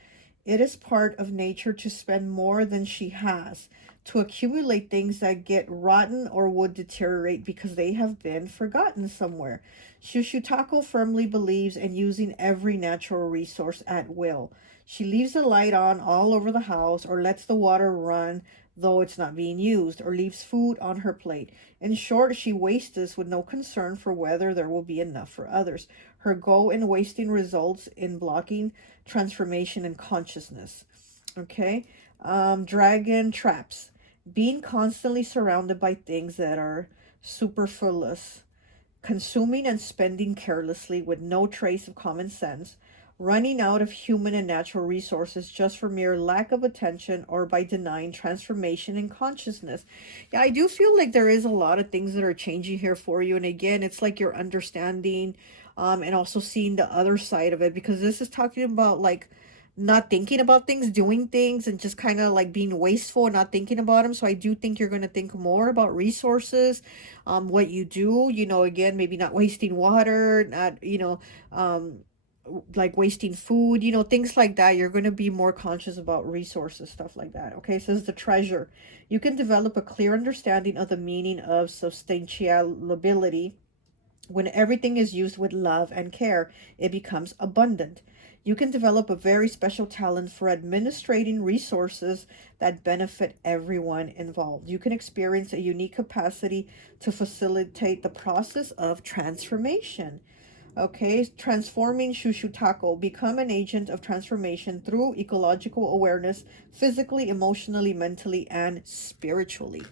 It is part of nature to spend more than she has, to accumulate things that get rotten or would deteriorate because they have been forgotten somewhere. Shushutako firmly believes in using every natural resource at will. She leaves the light on all over the house, or lets the water run though it's not being used, or leaves food on her plate. In short, she wastes with no concern for whether there will be enough for others. Her goal in wasting results in blocking transformation and consciousness. Okay. Dragon traps. Being constantly surrounded by things that are superfluous, consuming and spending carelessly with no trace of common sense, running out of human and natural resources just for mere lack of attention, or by denying transformation and consciousness. Yeah, I do feel like there is a lot of things that are changing here for you. And again, it's like you're understanding, and also seeing the other side of it, because this is talking about like not thinking about things, doing things, and just kind of like being wasteful and not thinking about them. So I do think you're going to think more about resources, what you do, again, maybe not wasting water, not, like wasting food, things like that. You're going to be more conscious about resources, stuff like that. Okay, so the treasure. You can develop a clear understanding of the meaning of substantiality When everything is used with love and care, it becomes abundant. You can develop a very special talent for administrating resources that benefit everyone involved. You can experience a unique capacity to facilitate the process of transformation. Okay, transforming Shushutako. Become an agent of transformation through ecological awareness, physically, emotionally, mentally, and spiritually.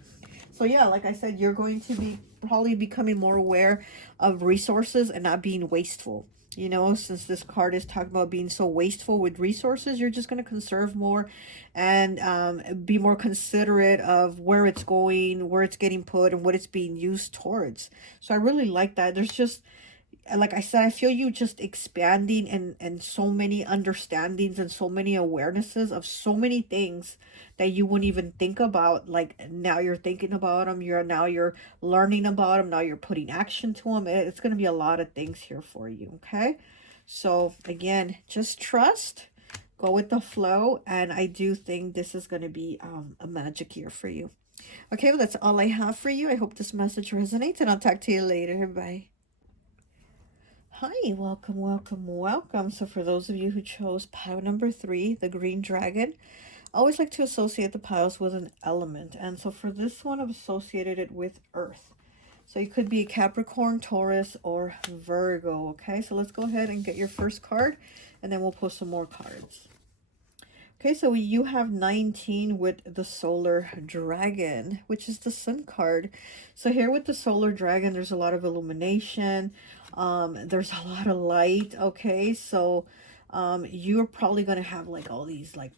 So yeah, like I said, you're going to be probably becoming more aware of resources and not being wasteful. You know, since this card is talking about being so wasteful with resources, you're just going to conserve more and be more considerate of where it's going, where it's getting put, and what it's being used towards. So I really like that. There's just, like I said, I feel you just expanding and so many understandings and so many awarenesses of so many things that you wouldn't even think about. Like now you're thinking about them, you're learning about them, now you're putting action to them. It's going to be a lot of things here for you. Okay, so again, just trust, go with the flow, and I do think this is going to be a magic year for you. Okay, well, that's all I have for you. I hope this message resonates, and I'll talk to you later. Bye. Hi, welcome, welcome, welcome. So for those of you who chose pile number 3, the green dragon, I always like to associate the piles with an element. And so for this one, I've associated it with earth. So you could be Capricorn, Taurus, or Virgo. Okay, so let's go ahead and get your first card, and then we'll pull some more cards. Okay, so you have 19 with the solar dragon, which is the sun card. So here with the solar dragon, there's a lot of illumination. There's a lot of light. Okay, so you're probably going to have like all these like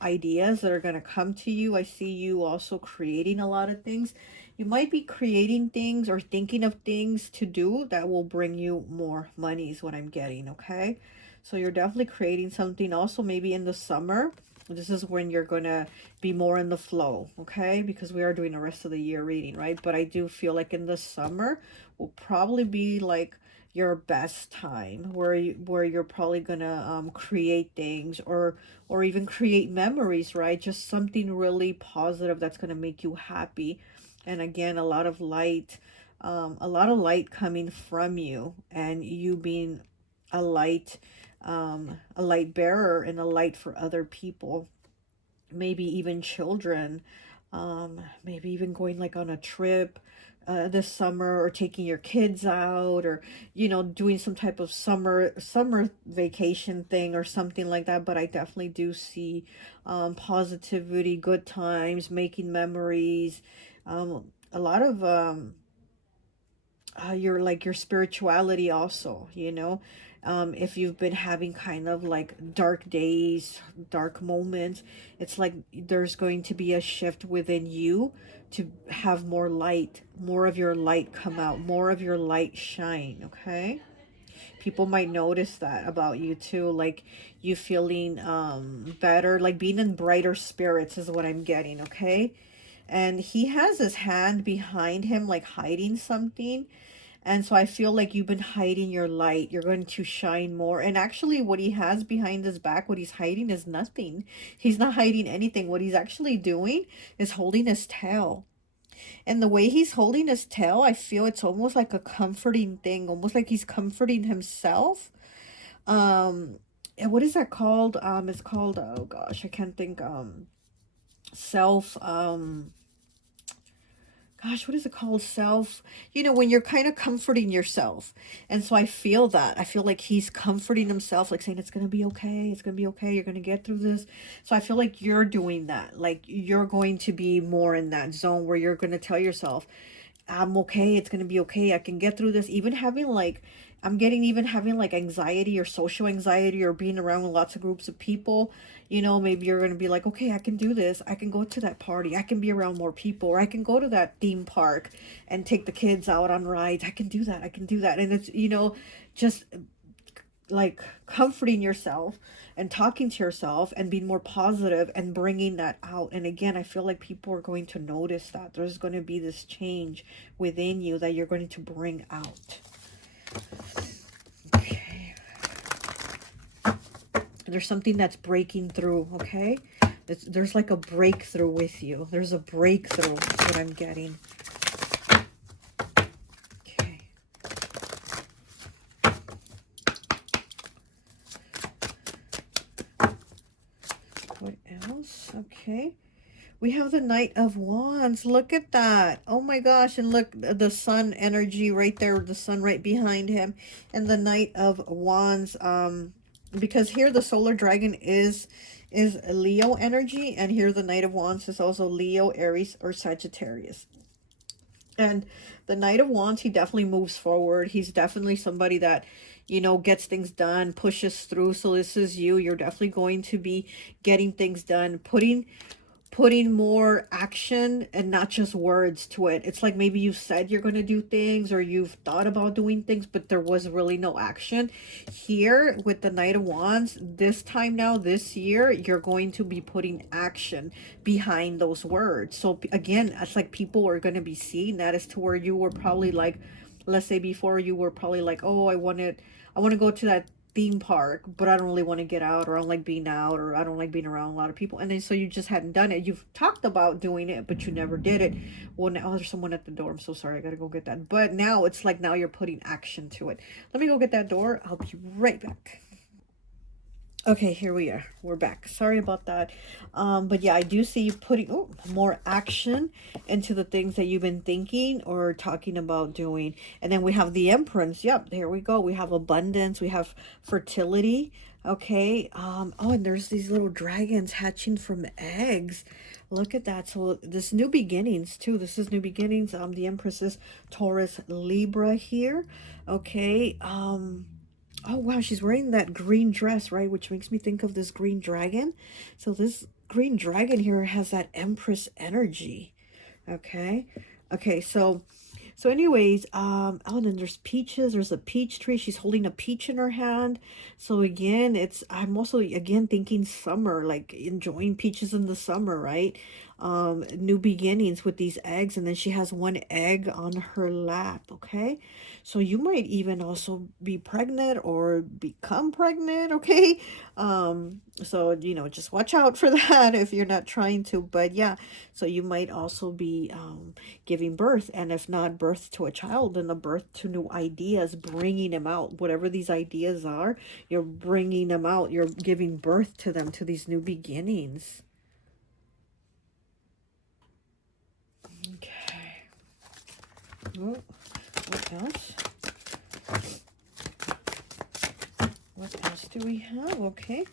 ideas that are going to come to you. I see you also creating a lot of things. You might be creating things or thinking of things to do that will bring you more money is what I'm getting. Okay, so you're definitely creating something. Also maybe in the summer, this is when you're gonna be more in the flow. Okay, because we are doing the rest of the year reading, right? But I do feel like in the summer will probably be like your best time where you're probably gonna create things or even create memories, right? Just something really positive that's gonna make you happy. And again, a lot of light, a lot of light coming from you, and you being a light, a light bearer and a light for other people, maybe even children, maybe even going like on a trip this summer, or taking your kids out, or doing some type of summer vacation thing or something like that. But I definitely do see positivity, good times, making memories, a lot of your spirituality also, if you've been having kind of like dark days, dark moments, it's like there's going to be a shift within you to have more light, more of your light come out, more of your light shine. Okay, people might notice that about you too, like you feeling better, like being in brighter spirits is what I'm getting. Okay, and he has his hand behind him like hiding something, and so I feel like you've been hiding your light. You're going to shine more. And actually, what he has behind his back, what he's hiding is nothing. He's not hiding anything. What he's actually doing is holding his tail. And the way he's holding his tail, I feel it's almost like a comforting thing, almost like he's comforting himself. And what is that called? It's called, oh gosh, I can't think, self, gosh, what is it called? Self, when you're kind of comforting yourself. And so I feel that. I feel like he's comforting himself, like saying, it's going to be okay. It's going to be okay. You're going to get through this. So I feel like you're doing that. Like you're going to be more in that zone where you're going to tell yourself, I'm okay. It's going to be okay. I can get through this. Even having like, I'm getting even having like anxiety or social anxiety or being around lots of groups of people, maybe you're going to be like, okay, I can do this. I can go to that party. I can be around more people, or I can go to that theme park and take the kids out on rides. I can do that. I can do that. And it's, just like comforting yourself and talking to yourself and being more positive and bringing that out. And again, I feel like people are going to notice that there's going to be this change within you that you're going to bring out. Okay, there's something that's breaking through. Okay, there's like a breakthrough with you. There's a breakthrough. That's what I'm getting. Okay, Okay. We have the Knight of Wands. Look at that. Oh my gosh. And look, the sun energy right there, the sun right behind him. And the Knight of Wands. Because here the solar dragon is Leo energy. And here the Knight of Wands is also Leo, Aries, or Sagittarius. And the Knight of Wands, he definitely moves forward. He's definitely somebody that, you know, gets things done, pushes through. So this is you. You're definitely going to be getting things done, putting more action and not just words to it. It's like maybe you said you're going to do things or you've thought about doing things, but there was really no action. Here with the Knight of Wands, this time now, this year, you're going to be putting action behind those words. So again, it's like people are going to be seeing that as to where you were probably like, let's say before you were probably like, oh, I want to go to that theme park, but I don't really want to get out, or I don't like being out, or I don't like being around a lot of people. And then so you just hadn't done it. You've talked about doing it, but you never did it. Well, now there's someone at the door. I'm so sorry. I gotta go get that. But now it's like now you're putting action to it. Let me go get that door. I'll be right back. Okay, here we are. We're back. Sorry about that. But yeah, I do see you putting more action into the things that you've been thinking or talking about doing. And then we have the Empress. Yep, there we go. We have abundance. We have fertility. Okay. Oh, and there's these little dragons hatching from eggs. Look at that. So this new beginnings too. This is new beginnings. The Empress is Taurus Libra here. Okay. Oh, wow, she's wearing that green dress, right? Which makes me think of this green dragon. So this green dragon here has that Empress energy. Okay. Okay, so anyways, oh, and then there's peaches. There's a peach tree. She's holding a peach in her hand. So again, I'm also, again, thinking summer, like enjoying peaches in the summer, right? New beginnings with these eggs. And then she has one egg on her lap, okay? So you might even also be pregnant or become pregnant, okay? So, you know, just watch out for that if you're not trying to. But yeah, so you might also be giving birth, and if not birth to a child, then a birth to new ideas, bringing them out. Whatever these ideas are, you're bringing them out. You're giving birth to them, to these new beginnings. Okay. Oh, what else? What else do we have? Okay.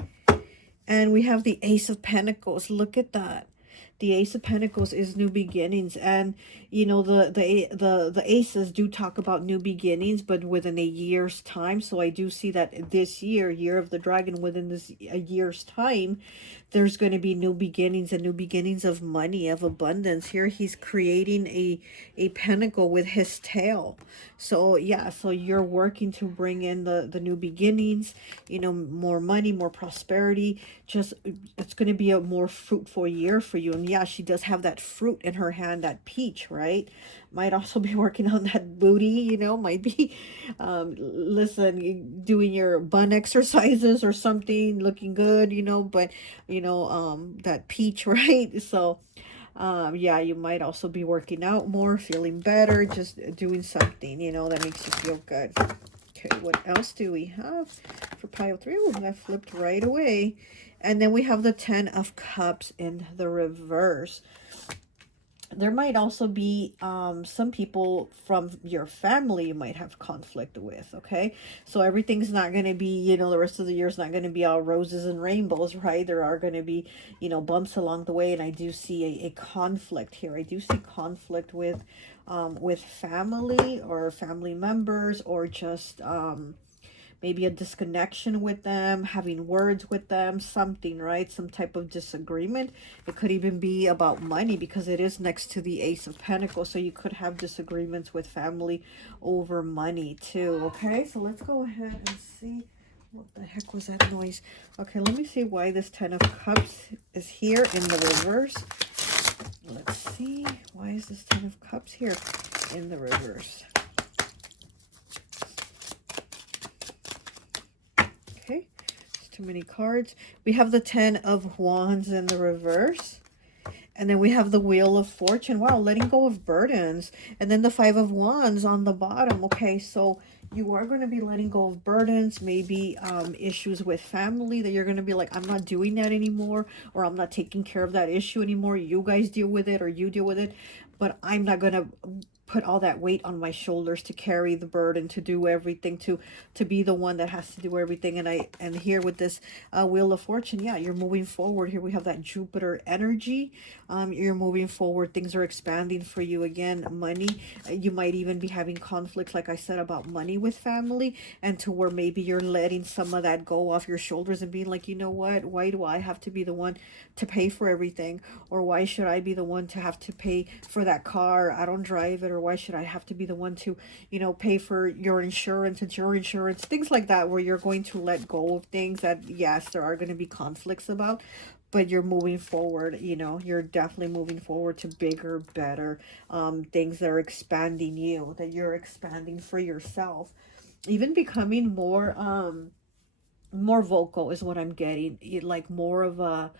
And we have the Ace of Pentacles. Look at that. The Ace of Pentacles is new beginnings, and you know the aces do talk about new beginnings, but within a year's time. So I do see that this year of the dragon, within this a year's time, there's going to be new beginnings, and new beginnings of money, of abundance. Here he's creating a pentacle with his tail. So yeah, so you're working to bring in the new beginnings, you know, more money, more prosperity. Just it's going to be a more fruitful year for you. And yeah, she does have that fruit in her hand, that peach, right? Might also be working on that booty, you know, might be listen, doing your bun exercises or something, looking good, you know, but you know, that peach, right? So yeah, you might also be working out more, feeling better, just doing something, you know, that makes you feel good. Okay, what else do we have for pile 3? Oh, that flipped right away. And then we have the 10 of Cups in the reverse. There might also be some people from your family you might have conflict with, okay? So everything's not going to be, you know, the rest of the year is not going to be all roses and rainbows, right? There are going to be, you know, bumps along the way, and I do see a conflict here. I do see conflict with family or family members, or just maybe a disconnection with them, having words with them, something, right? Some type of disagreement. It could even be about money, because it is next to the Ace of Pentacles. So you could have disagreements with family over money too, okay? So let's go ahead and see. What the heck was that noise? Okay, let me see why this 10 of Cups is here in the reverse. Let's see. Why is this 10 of Cups here in the reverse? Okay, it's too many cards. We have the 10 of Wands in the reverse. And then we have the Wheel of Fortune. Wow, letting go of burdens. And then the 5 of Wands on the bottom. Okay, so You are going to be letting go of burdens, maybe issues with family that you're going to be like, I'm not doing that anymore, or I'm not taking care of that issue anymore. You guys deal with it, or you deal with it, but I'm not going to put all that weight on my shoulders to carry the burden, to do everything, to be the one that has to do everything. And here with this Wheel of Fortune, yeah, you're moving forward. Here we have that Jupiter energy. You're moving forward. Things are expanding for you again. Money, you might even be having conflicts, like I said, about money with family, and to where maybe you're letting some of that go off your shoulders and being like, you know what, why do I have to be the one to pay for everything? Or why should I be the one to have to pay for that car? I don't drive it. Or why should I have to be the one to, you know, pay for your insurance? It's your insurance. Things like that, where you're going to let go of things that, yes, there are going to be conflicts about, but you're moving forward. You know, you're definitely moving forward to bigger, better things that are expanding you, that you're expanding for yourself, even becoming more vocal is what I'm getting. Like more of a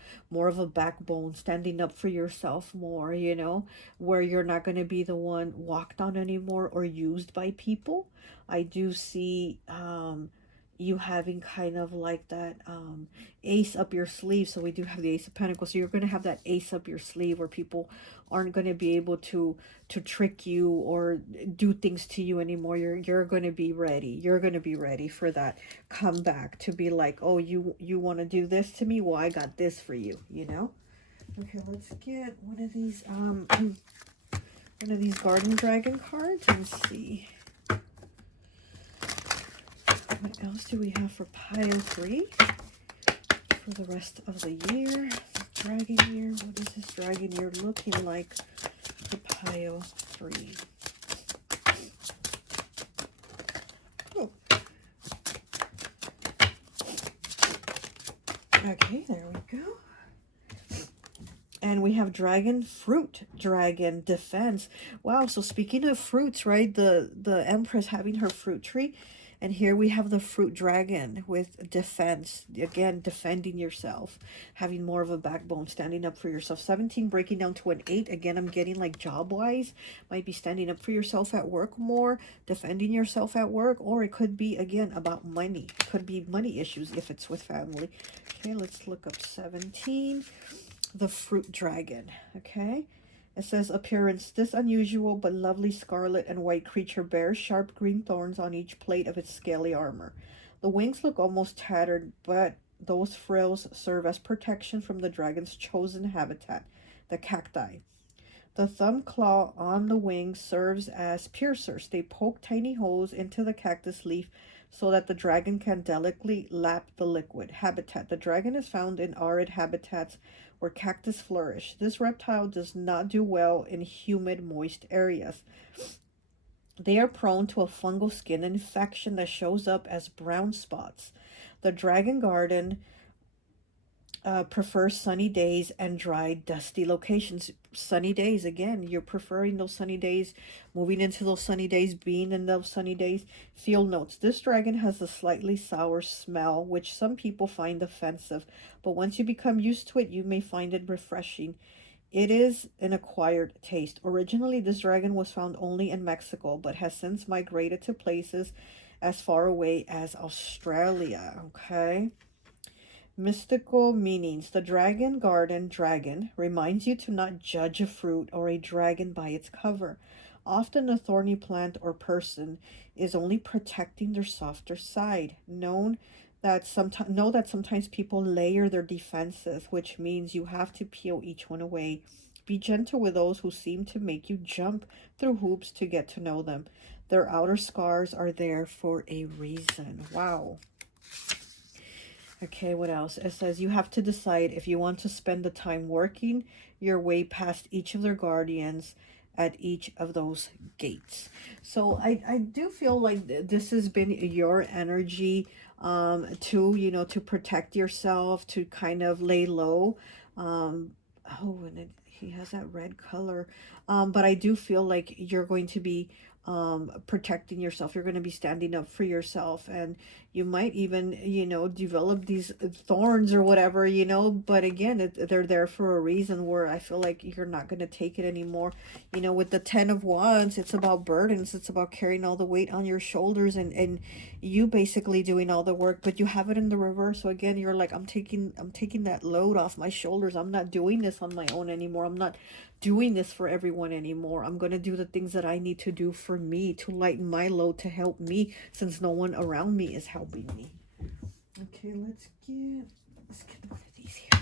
backbone, standing up for yourself more, you know, where you're not going to be the one walked on anymore or used by people. I do see you having kind of like that ace up your sleeve. So we do have the Ace of Pentacles, so you're going to have that ace up your sleeve where people aren't going to be able to trick you or do things to you anymore. You're going to be ready. You're going to be ready for that comeback, to be like, oh, you want to do this to me? Well, I got this for you, you know? Okay, let's get one of these Garden Dragon cards and see what else do we have for pile 3 for the rest of the year. Dragon year. What is this dragon year looking like for pile 3? Oh. Okay, there we go. And we have dragon, fruit, dragon, defense. Wow, so speaking of fruits, right? The Empress having her fruit tree. And here we have the fruit dragon with defense. Again, defending yourself. Having more of a backbone, standing up for yourself. 17 breaking down to an 8. Again, I'm getting like job-wise. Might be standing up for yourself at work more. Defending yourself at work. Or it could be, again, about money. It could be money issues if it's with family. Okay, let's look up 17. The fruit dragon. Okay, it says appearance. This unusual but lovely scarlet and white creature bears sharp green thorns on each plate of its scaly armor. The wings look almost tattered, but those frills serve as protection from the dragon's chosen habitat, the cacti. The thumb claw on the wings serves as piercers. They poke tiny holes into the cactus leaf so that the dragon can delicately lap the liquid. Habitat. The dragon is found in arid habitats where cactus flourish. This reptile does not do well in humid, moist areas. They are prone to a fungal skin infection that shows up as brown spots. The dragon garden prefer sunny days and dry, dusty locations. Sunny days, again, you're preferring those sunny days, moving into those sunny days, being in those sunny days. Field notes. This dragon has a slightly sour smell, which some people find offensive, but once you become used to it, you may find it refreshing. It is an acquired taste. Originally, this dragon was found only in Mexico, but has since migrated to places as far away as Australia. Okay. Mystical meanings. The dragon garden dragon reminds you to not judge a fruit or a dragon by its cover. Often a thorny plant or person is only protecting their softer side. Know that sometimes people layer their defenses, which means you have to peel each one away. Be gentle with those who seem to make you jump through hoops to get to know them. Their outer scars are there for a reason. Wow. Okay, what else? It says you have to decide if you want to spend the time working your way past each of their guardians at each of those gates. So I do feel like this has been your energy to, you know, to protect yourself, to kind of lay low. Oh, and he has that red color. But I do feel like you're going to be protecting yourself. You're going to be standing up for yourself, and you might even, you know, develop these thorns or whatever, you know, but again, they're there for a reason, where I feel like you're not going to take it anymore. You know, with the 10 of Wands, it's about burdens. It's about carrying all the weight on your shoulders, and you basically doing all the work, but you have it in the reverse. So again, you're like, I'm taking that load off my shoulders. I'm not doing this on my own anymore. I'm not doing this for everyone anymore. I'm going to do the things that I need to do for me, to lighten my load, to help me, since no one around me is helping me. Okay, let's get one of these here.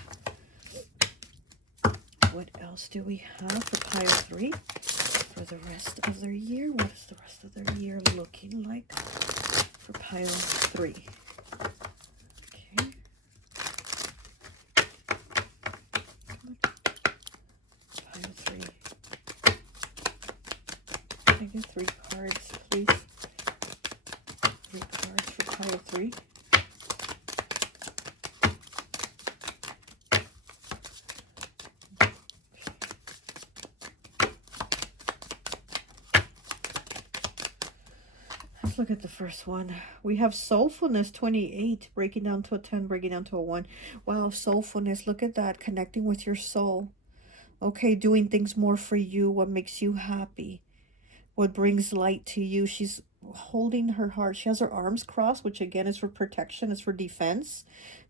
What else do we have for pile 3 for the rest of their year? What is the rest of their year looking like for pile 3? Okay. Pile 3. Can I get 3 cards, please? 3 cards for pile 3. Let's look at the first one. We have soulfulness, 28, breaking down to a 10, breaking down to a 1. Wow, soulfulness, look at that, connecting with your soul. Okay, doing things more for you, what makes you happy, what brings light to you. She's holding her heart. She has her arms crossed, which again is for protection, is for defense,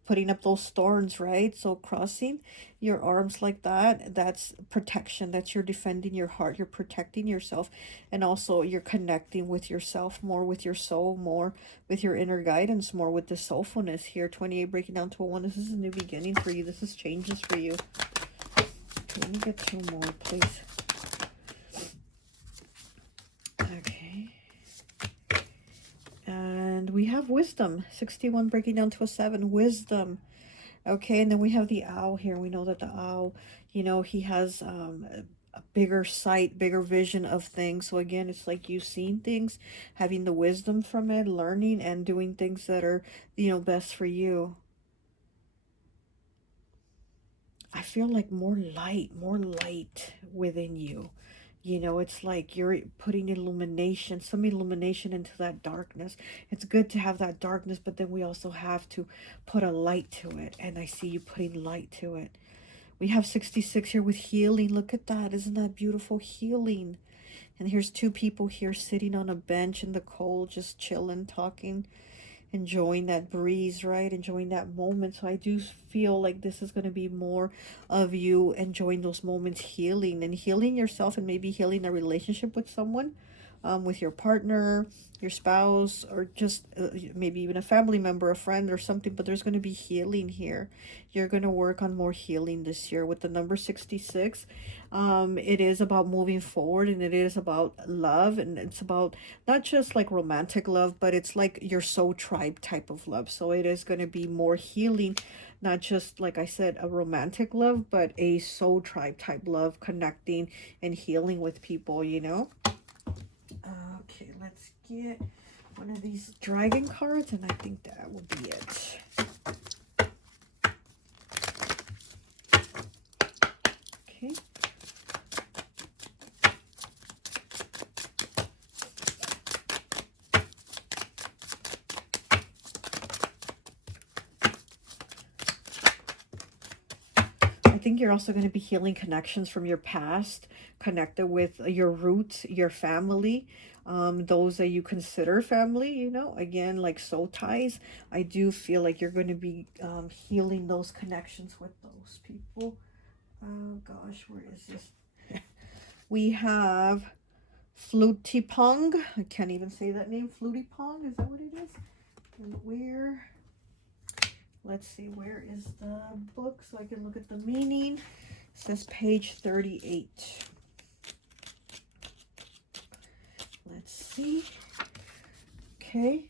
putting up those thorns, right? So crossing your arms like that, that's protection. That's you're defending your heart, you're protecting yourself, and also you're connecting with yourself more, with your soul more, with your inner guidance more, with the soulfulness here. 28 breaking down to a 1. This is a new beginning for you. This is changes for you. Okay, let me get 2 more, please. Okay. And we have wisdom, 61 breaking down to a 7, wisdom. Okay, and then we have the owl here. We know that the owl, you know, he has a bigger sight, bigger vision of things. So again, it's like you seeing things, having the wisdom from it, learning and doing things that are, you know, best for you. I feel like more light within you. You know, it's like you're putting illumination, some illumination into that darkness. It's good to have that darkness, but then we also have to put a light to it. And I see you putting light to it. We have 66 here with healing. Look at that. Isn't that beautiful? Healing. And here's 2 people here sitting on a bench in the cold, just chilling, talking, enjoying that breeze, right? Enjoying that moment. So I do feel like this is going to be more of you enjoying those moments, healing and healing yourself, and maybe healing a relationship with someone, with your partner, your spouse, or just maybe even a family member, a friend or something. But there's going to be healing here. You're going to work on more healing this year with the number 66. It is about moving forward, and it is about love, and it's about not just like romantic love, but it's like your soul tribe type of love. So it is going to be more healing, not just, like I said, a romantic love, but a soul tribe type love, connecting and healing with people, you know. Okay, let's get one of these dragon cards, and I think that will be it. Okay. I think you're also going to be healing connections from your past, connected with your roots, your family, those that you consider family, you know, again, like soul ties. I do feel like you're going to be healing those connections with those people. Oh gosh, where is this? We have Fluty Pong. I can't even say that name. Fluty Pong, is that what it is? And where? Let's see, where is the book so I can look at the meaning? It says page 38. Let's see. Okay.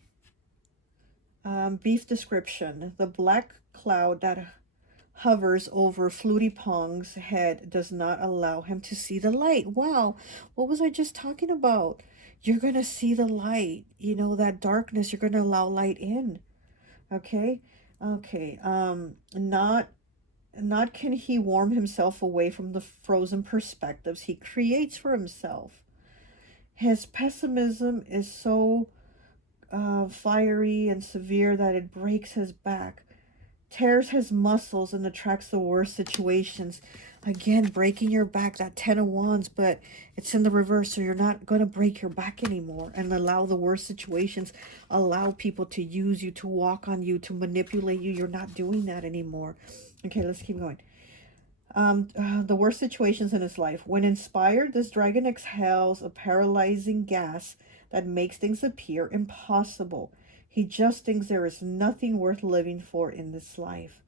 Brief description. The black cloud that hovers over Fluty Pong's head does not allow him to see the light. Wow. What was I just talking about? You're going to see the light. You know, that darkness, you're going to allow light in. Okay. Okay. Not can he warm himself away from the frozen perspectives he creates for himself. His pessimism is so fiery and severe that it breaks his back, tears his muscles, and attracts the worst situations. Again, breaking your back, that 10 of Wands, but it's in the reverse, so you're not going to break your back anymore and allow the worst situations, allow people to use you, to walk on you, to manipulate you. You're not doing that anymore. Okay, let's keep going. The worst situations in his life. When inspired, this dragon exhales a paralyzing gas that makes things appear impossible. He just thinks there is nothing worth living for in this life.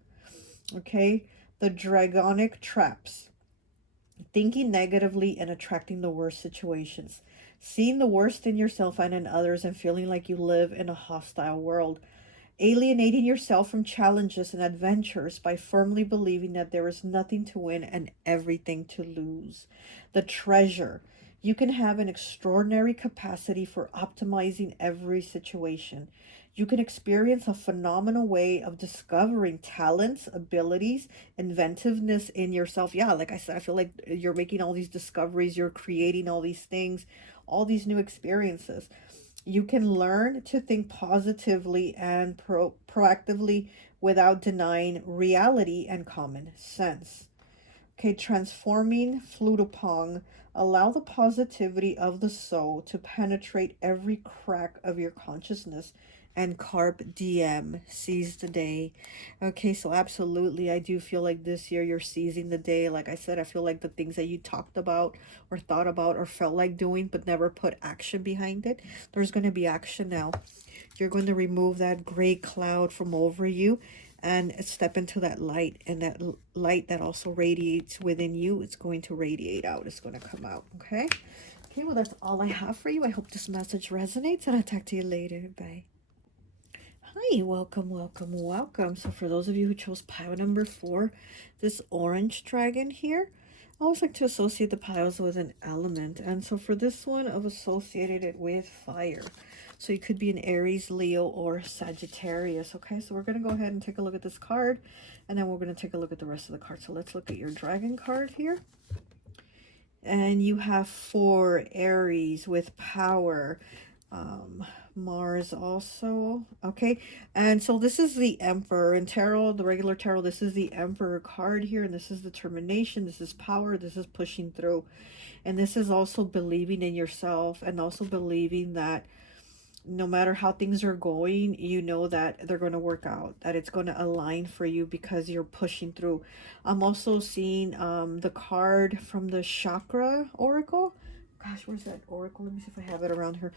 Okay, the dragonic traps. Thinking negatively and attracting the worst situations. Seeing the worst in yourself and in others and feeling like you live in a hostile world. Alienating yourself from challenges and adventures by firmly believing that there is nothing to win and everything to lose. The treasure. You can have an extraordinary capacity for optimizing every situation. You can experience a phenomenal way of discovering talents, abilities, inventiveness in yourself. Yeah, like I said, I feel like you're making all these discoveries, you're creating all these things, all these new experiences. You can learn to think positively and proactively without denying reality and common sense. Okay, transforming flutopong. Allow the positivity of the soul to penetrate every crack of your consciousness and carpe diem, seize the day. Okay, so absolutely, I do feel like this year you're seizing the day. Like I said, I feel like the things that you talked about or thought about or felt like doing but never put action behind it, there's going to be action now. You're going to remove that gray cloud from over you and step into that light, and that light that also radiates within you, it's going to radiate out, it's going to come out. Okay, well, that's all I have for you. I hope this message resonates, and I'll talk to you later. Bye. Hi, welcome, welcome, welcome. So for those of you who chose pile number 4, this orange dragon here, I always like to associate the piles with an element. And so for this one, I've associated it with fire. So you could be an Aries, Leo, or Sagittarius. Okay, so we're going to go ahead and take a look at this card, and then we're going to take a look at the rest of the cards. So let's look at your dragon card here. And you have 4 Aries with power. Mars also. Okay, and so this is the Emperor in tarot, the regular tarot. This is the Emperor card here, and this is determination, this is power, this is pushing through, and this is also believing in yourself, and also believing that no matter how things are going, you know that they're going to work out, that it's going to align for you because you're pushing through. I'm also seeing the card from the chakra oracle. Gosh, where's that oracle? Let me see if I have it around here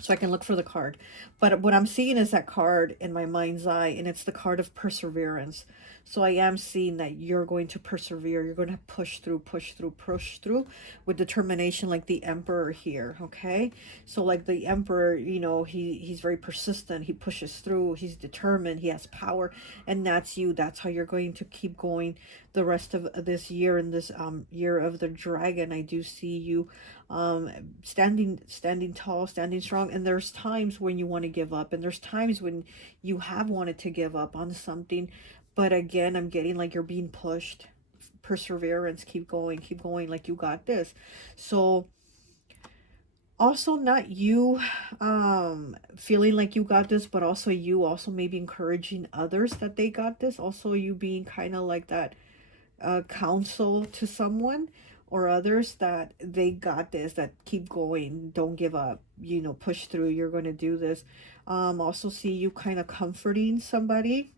so I can look for the card. But what I'm seeing is that card in my mind's eye, and it's the card of perseverance. So I am seeing that you're going to persevere. You're going to push through, push through, push through with determination, like the Emperor here, okay? So like the Emperor, you know, he's very persistent. He pushes through. He's determined. He has power, and that's you. That's how you're going to keep going the rest of this year. In this year of the dragon, I do see you standing tall, standing strong. And there's times when you want to give up, and there's times when you have wanted to give up on something, but again, I'm getting like you're being pushed. Perseverance, keep going, like you got this. So also, not you feeling like you got this, but also you also maybe encouraging others that they got this. Also you being kind of like that counsel to someone or others that they got this, that keep going, don't give up, you know, push through, you're going to do this. Also see you kind of comforting somebody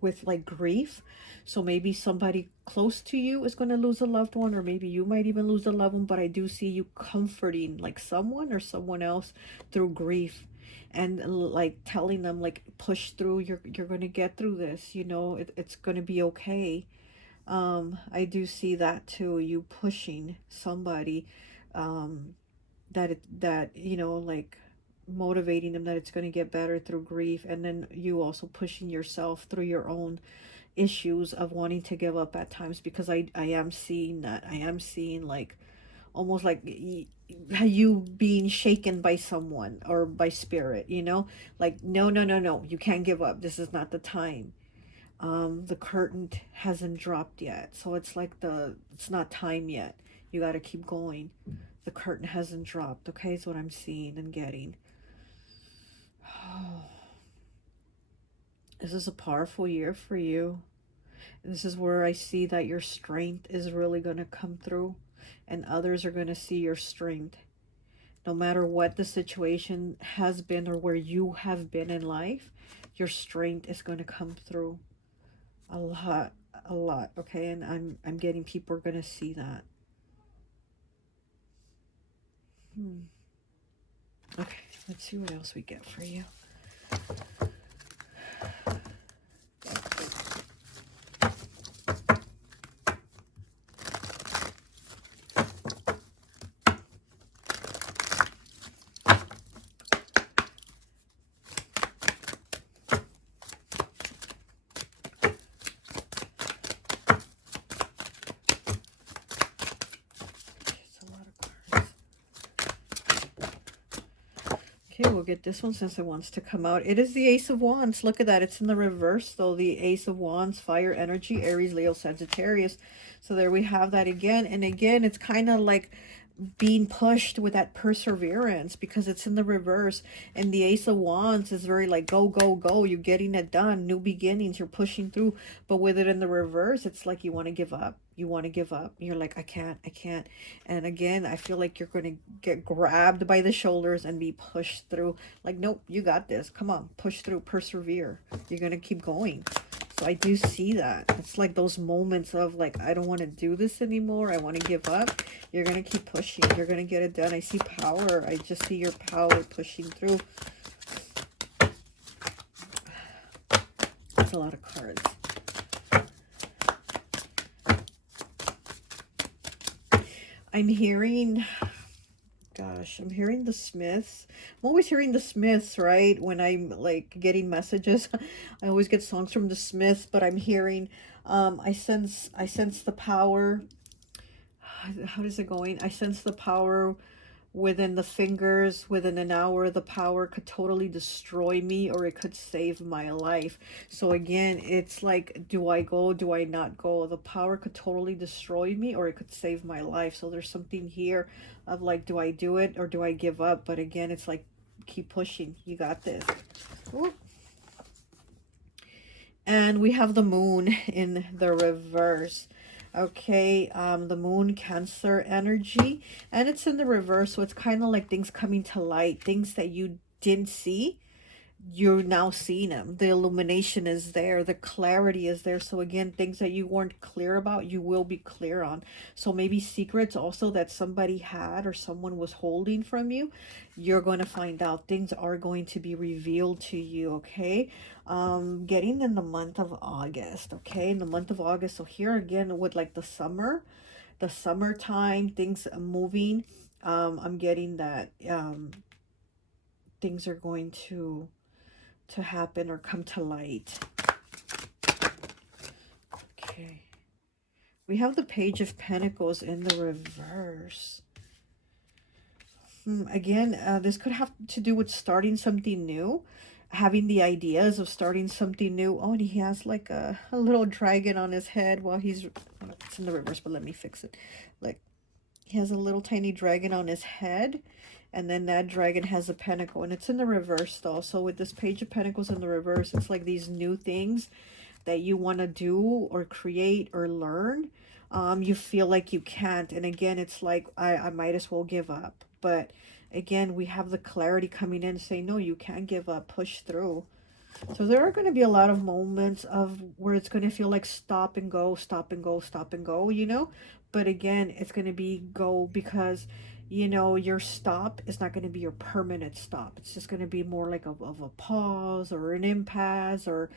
with like grief. So maybe somebody close to you is going to lose a loved one, or maybe you might even lose a loved one, but I do see you comforting like someone or someone else through grief, and like telling them like push through, you're going to get through this, you know, it's going to be okay. I do see that too, you pushing somebody, that you know, like motivating them that it's going to get better through grief, and then you also pushing yourself through your own issues of wanting to give up at times, because I am seeing that. I am seeing like almost like you being shaken by someone or by spirit, you know, like no, no, no, no, you can't give up, this is not the time. The curtain hasn't dropped yet, so it's like it's not time yet. You got to keep going. The curtain hasn't dropped, okay, is what I'm seeing and getting. Oh, this is a powerful year for you. This is where I see that your strength is really going to come through, and others are going to see your strength. No matter what the situation has been or where you have been in life, your strength is going to come through a lot, okay? And I'm getting people are going to see that. Okay, let's see what else we get for you. Okay, we'll get this one since it wants to come out. It is the Ace of Wands. Look at that. It's in the reverse, though. The Ace of Wands, fire energy, Aries, Leo, Sagittarius. So there we have that again. And again, it's kind of like being pushed with that perseverance because it's in the reverse. And the Ace of Wands is very like go, go, go. You're getting it done. New beginnings. You're pushing through. But with it in the reverse, it's like you want to give up. You want to give up. You're like, I can't. And again, I feel like you're going to get grabbed by the shoulders and be pushed through. Like, nope, you got this. Come on, push through, persevere. You're going to keep going. So I do see that. It's like those moments of like, I don't want to do this anymore. I want to give up. You're going to keep pushing. You're going to get it done. I see power. I just see your power pushing through. That's a lot of cards. I'm hearing, gosh, I'm hearing the Smiths. I'm always hearing the Smiths, right? When I'm like getting messages, I always get songs from the Smiths, but I'm hearing, I sense the power. How is it going? I sense the power within the fingers. Within an hour, the power could totally destroy me or it could save my life. So again, it's like, do I go? Do I not go? The power could totally destroy me or it could save my life. So there's something here of like, do I do it or do I give up? But again, it's like, keep pushing. You got this. Ooh. And we have the moon in the reverse. Okay, the moon, Cancer energy, and it's in the reverse, so it's kind of like things coming to light, things that you didn't see, you're now seeing them. The illumination is there, the clarity is there. So again, things that you weren't clear about, you will be clear on. So maybe secrets also that somebody had or someone was holding from you, you're going to find out. Things are going to be revealed to you. Okay, getting in the month of August. Okay, in the month of August. So here again with like the summertime, things moving. I'm getting that things are going to happen or come to light. Okay, we have the Page of Pentacles in the reverse. Again, this could have to do with starting something new, having the ideas of starting something new. Oh, and he has like a little dragon on his head while he's, it's in the reverse, but let me fix it. Like, he has a little tiny dragon on his head, and then that dragon has a pentacle, and it's in the reverse though. So with this Page of Pentacles in the reverse, it's like these new things that you want to do or create or learn. You feel like you can't, and again, it's like I might as well give up. But again, we have the clarity coming in saying, no, you can't give up, push through. So there are going to be a lot of moments of where it's going to feel like stop and go, stop and go, stop and go, you know. But again, it's going to be go because, you know, your stop is not going to be your permanent stop. It's just going to be more like of a pause or an impasse or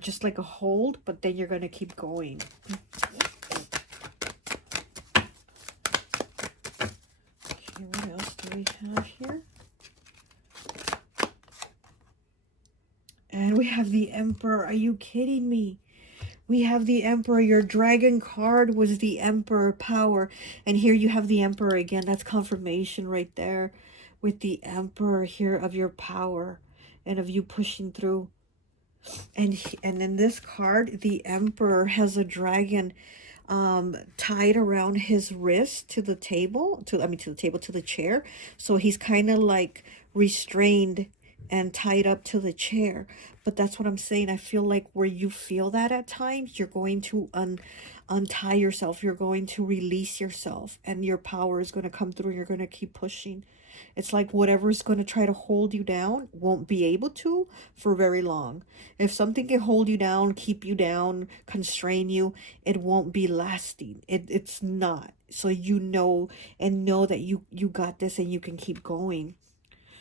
just like a hold, but then you're going to keep going. Okay, what else do we have here? And we have the Emperor. Are you kidding me? We have the Emperor. Your dragon card was the Emperor power. And here you have the Emperor again. That's confirmation right there with the Emperor here of your power and of you pushing through. And in this card, the Emperor has a dragon tied around his wrist to the table, to the chair. So he's kind of like restrained and tied up to the chair. But that's what I'm saying. I feel like where you feel that at times, you're going to untie yourself. You're going to release yourself, and your power is going to come through. You're going to keep pushing. It's like whatever's going to try to hold you down won't be able to for very long. If something can hold you down, keep you down, constrain you, it won't be lasting. It's not. So you know, and know that you got this and you can keep going.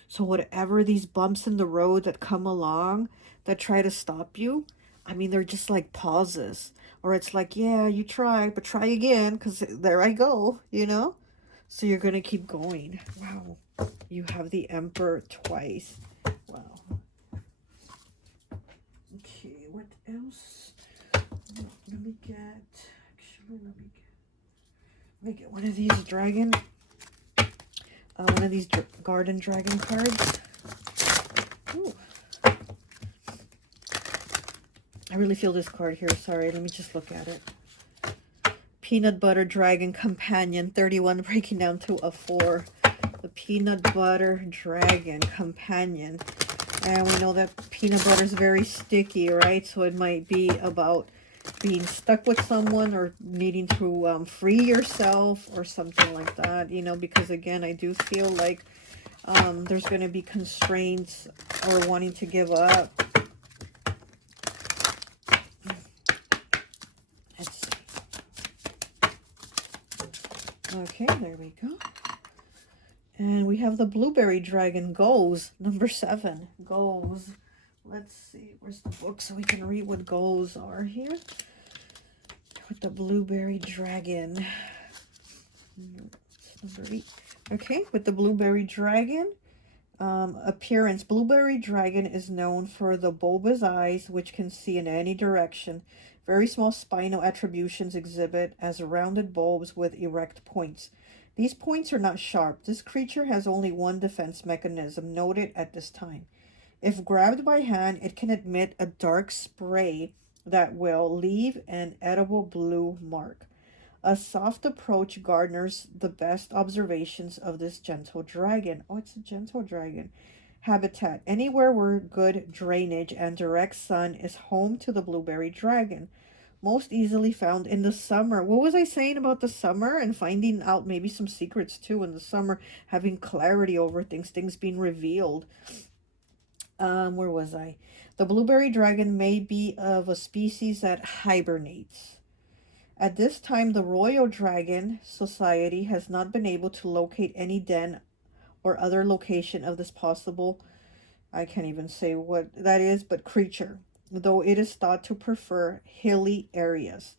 So whatever these bumps in the road that come along that try to stop you, I mean, they're just like pauses. Or it's like, yeah, you tried, but try again, because there I go, you know? So you're going to keep going. Wow. You have the Emperor twice. Wow. Okay, what else? Let me get one of these one of these garden dragon cards. Ooh. I really feel this card here. Sorry, let me just look at it. Peanut Butter Dragon Companion, 31, breaking down to a 4. The Peanut Butter Dragon Companion. And we know that peanut butter is very sticky, right? So it might be about being stuck with someone or needing to free yourself or something like that, you know, because again, I do feel like there's going to be constraints or wanting to give up. Let's see. Okay, there we go. And we have the Blueberry Dragon Goes, number 7. Goes. Let's see. Where's the book so we can read what goals are here? With the Blueberry Dragon. It's number 8. Okay, with the Blueberry Dragon. Appearance. Blueberry Dragon is known for the bulbous eyes, which can see in any direction. Very small spinal attributions exhibit as rounded bulbs with erect points. These points are not sharp. This creature has only one defense mechanism noted at this time. If grabbed by hand, it can emit a dark spray that will leave an edible blue mark. A soft approach garners the best observations of this gentle dragon. Oh, it's a gentle dragon. Habitat. Anywhere where good drainage and direct sun is home to the blueberry dragon. Most easily found in the summer. What was I saying about the summer and finding out maybe some secrets too in the summer, having clarity over things being revealed. Where was I? The blueberry dragon may be of a species that hibernates. At this time, the Royal Dragon Society has not been able to locate any den or other location of this possible, I can't even say what that is, but creature, though it is thought to prefer hilly areas.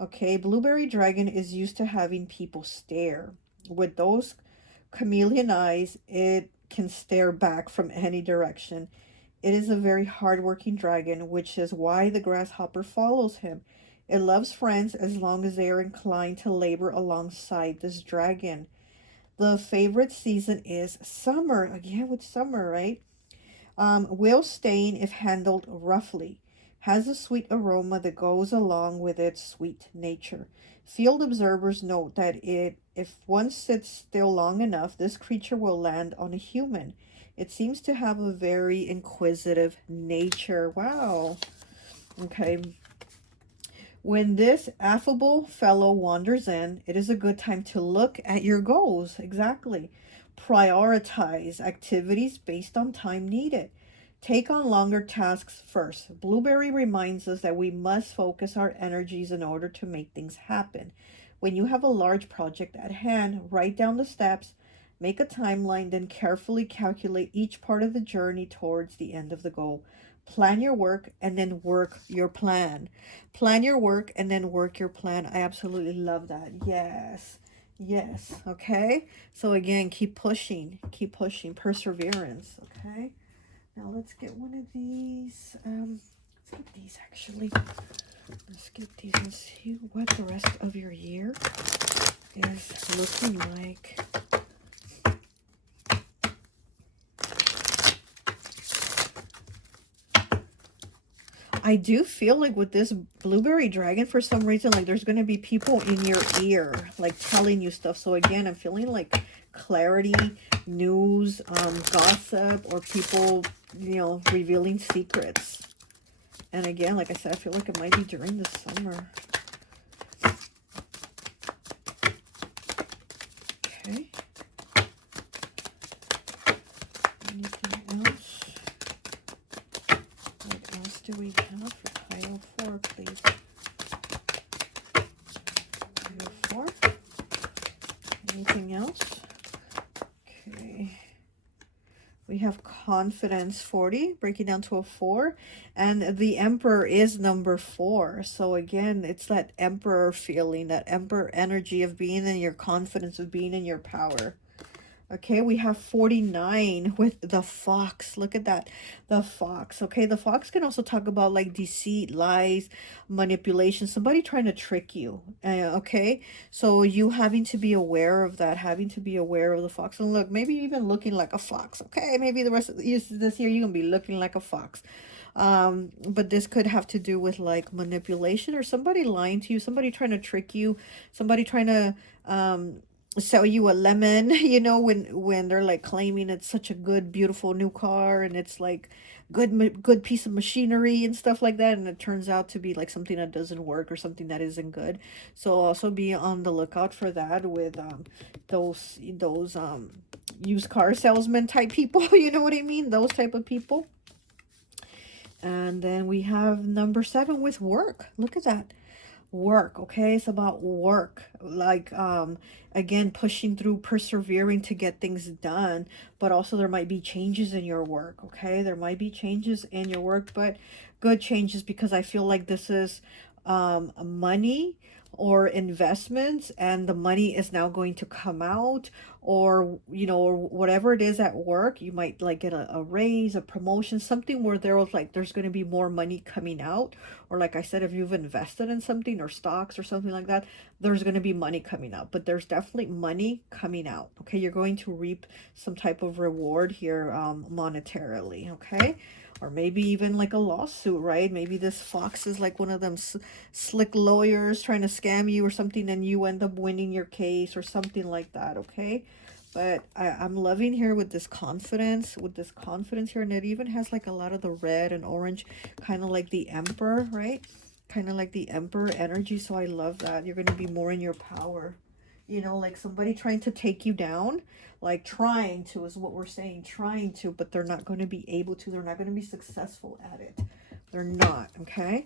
Okay, Blueberry Dragon is used to having people stare. With those chameleon eyes, it can stare back from any direction. It is a very hard-working dragon, which is why the grasshopper follows him. It loves friends as long as they are inclined to labor alongside this dragon. The favorite season is summer. Again with summer, right? Will stain if handled roughly. Has a sweet aroma that goes along with its sweet nature. Field observers note that if one sits still long enough, this creature will land on a human. It seems to have a very inquisitive nature. Wow. Okay. When this affable fellow wanders in, it is a good time to look at your goals. Exactly. Prioritize activities based on time needed. Take on longer tasks first. Blueberry reminds us that we must focus our energies in order to make things happen. When you have a large project at hand, write down the steps, make a timeline, then carefully calculate each part of the journey towards the end of the goal. Plan your work and then work your plan. Plan your work and then work your plan. I absolutely love that. Yes. Yes. Okay. So again, keep pushing. Keep pushing. Perseverance. Okay. Now let's get one of these. Let's get these actually. Let's get these and see what the rest of your year is looking like. I do feel like with this blueberry dragon, for some reason, like there's going to be people in your ear, like telling you stuff. So again, I'm feeling like clarity, news, gossip, or people, you know, revealing secrets. And again, like I said, I feel like it might be during the summer. Okay. Anything else? What else do we have for pile 4, please? Pile 4. Anything else? Okay. We have confidence 40, breaking down to a 4. And the emperor is number 4. So again, it's that emperor feeling, that emperor energy of being in your confidence, of being in your power. Okay, we have 49 with the fox. Look at that, the fox. Okay, the fox can also talk about like deceit, lies, manipulation, somebody trying to trick you. Okay, so you having to be aware of that, having to be aware of the fox. And look, maybe even looking like a fox. Okay, maybe the rest of this year you're gonna be looking like a fox. But this could have to do with like manipulation, or somebody lying to you, somebody trying to trick you, somebody trying to sell you a lemon, you know, when they're like claiming it's such a good, beautiful new car, and it's like good piece of machinery and stuff like that, and it turns out to be like something that doesn't work, or something that isn't good. So also be on the lookout for that with those used car salesman type people. You know what I mean, those type of people. And then we have number 7 with work. Look at that, work. Okay, it's about work, like again, pushing through, persevering to get things done. But also there might be changes in your work. Okay, there might be changes in your work, but good changes, because I feel like this is money or investments, and the money is now going to come out, or you know, or whatever it is at work. You might like get a raise, a promotion, something where there's going to be more money coming out. Or like I said, if you've invested in something or stocks or something like that, there's going to be money coming out. But there's definitely money coming out. Okay, you're going to reap some type of reward here, monetarily. Okay, or maybe even like a lawsuit, right? Maybe this fox is like one of them slick lawyers trying to scam you or something, and you end up winning your case or something like that. Okay, but I'm loving here with this confidence, here, and it even has like a lot of the red and orange, kind of like the emperor, right? Kind of like the emperor energy. So I love that. You're going to be more in your power. You know, like somebody trying to take you down, like trying to is what we're saying, trying to, but they're not going to be able to. They're not going to be successful at it. They're not, okay?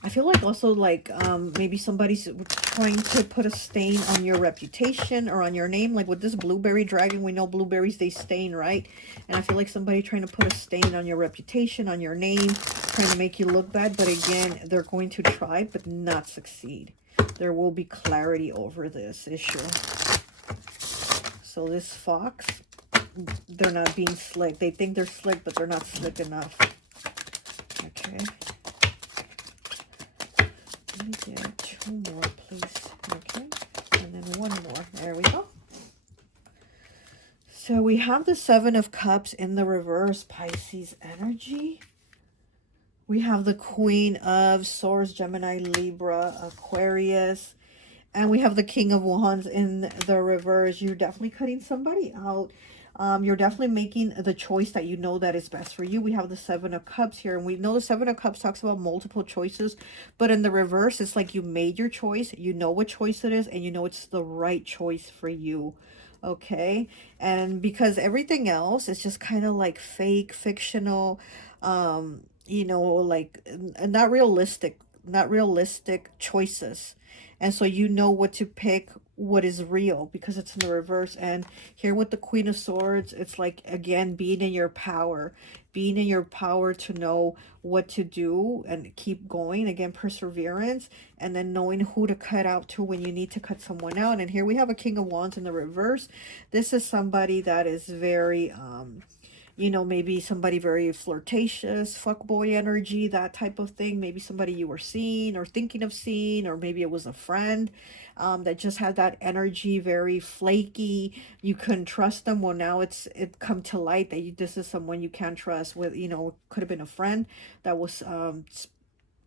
I feel like also like maybe somebody's trying to put a stain on your reputation or on your name. Like with this blueberry dragon, we know blueberries, they stain, right? And I feel like somebody trying to put a stain on your reputation, on your name, trying to make you look bad. But again, they're going to try but not succeed. There will be clarity over this issue. So this fox, they're not being slick. They think they're slick, but they're not slick enough. Okay. Let me get 2 more, please. Okay, and then 1 more. There we go. So we have the 7 of Cups in the reverse, Pisces energy. We have the Queen of Swords, Gemini, Libra, Aquarius. And we have the King of Wands in the reverse. You're definitely cutting somebody out. You're definitely making the choice that you know that is best for you. We have the 7 of Cups here. And we know the 7 of Cups talks about multiple choices. But in the reverse, it's like you made your choice. You know what choice it is. And you know it's the right choice for you. Okay? And because everything else is just kind of like fake, fictional, you know, like not realistic choices. And so you know what to pick, what is real, because it's in the reverse. And here with the Queen of Swords, it's like, again, being in your power. Being in your power to know what to do and keep going. Again, perseverance. And then knowing who to cut out to when you need to cut someone out. And here we have a King of Wands in the reverse. This is somebody that is very you know, maybe somebody very flirtatious, fuckboy energy, that type of thing. Maybe somebody you were seeing or thinking of seeing, or maybe it was a friend that just had that energy, very flaky. You couldn't trust them. Well, now it come to light that this is someone you can't trust. With, you know, could have been a friend that was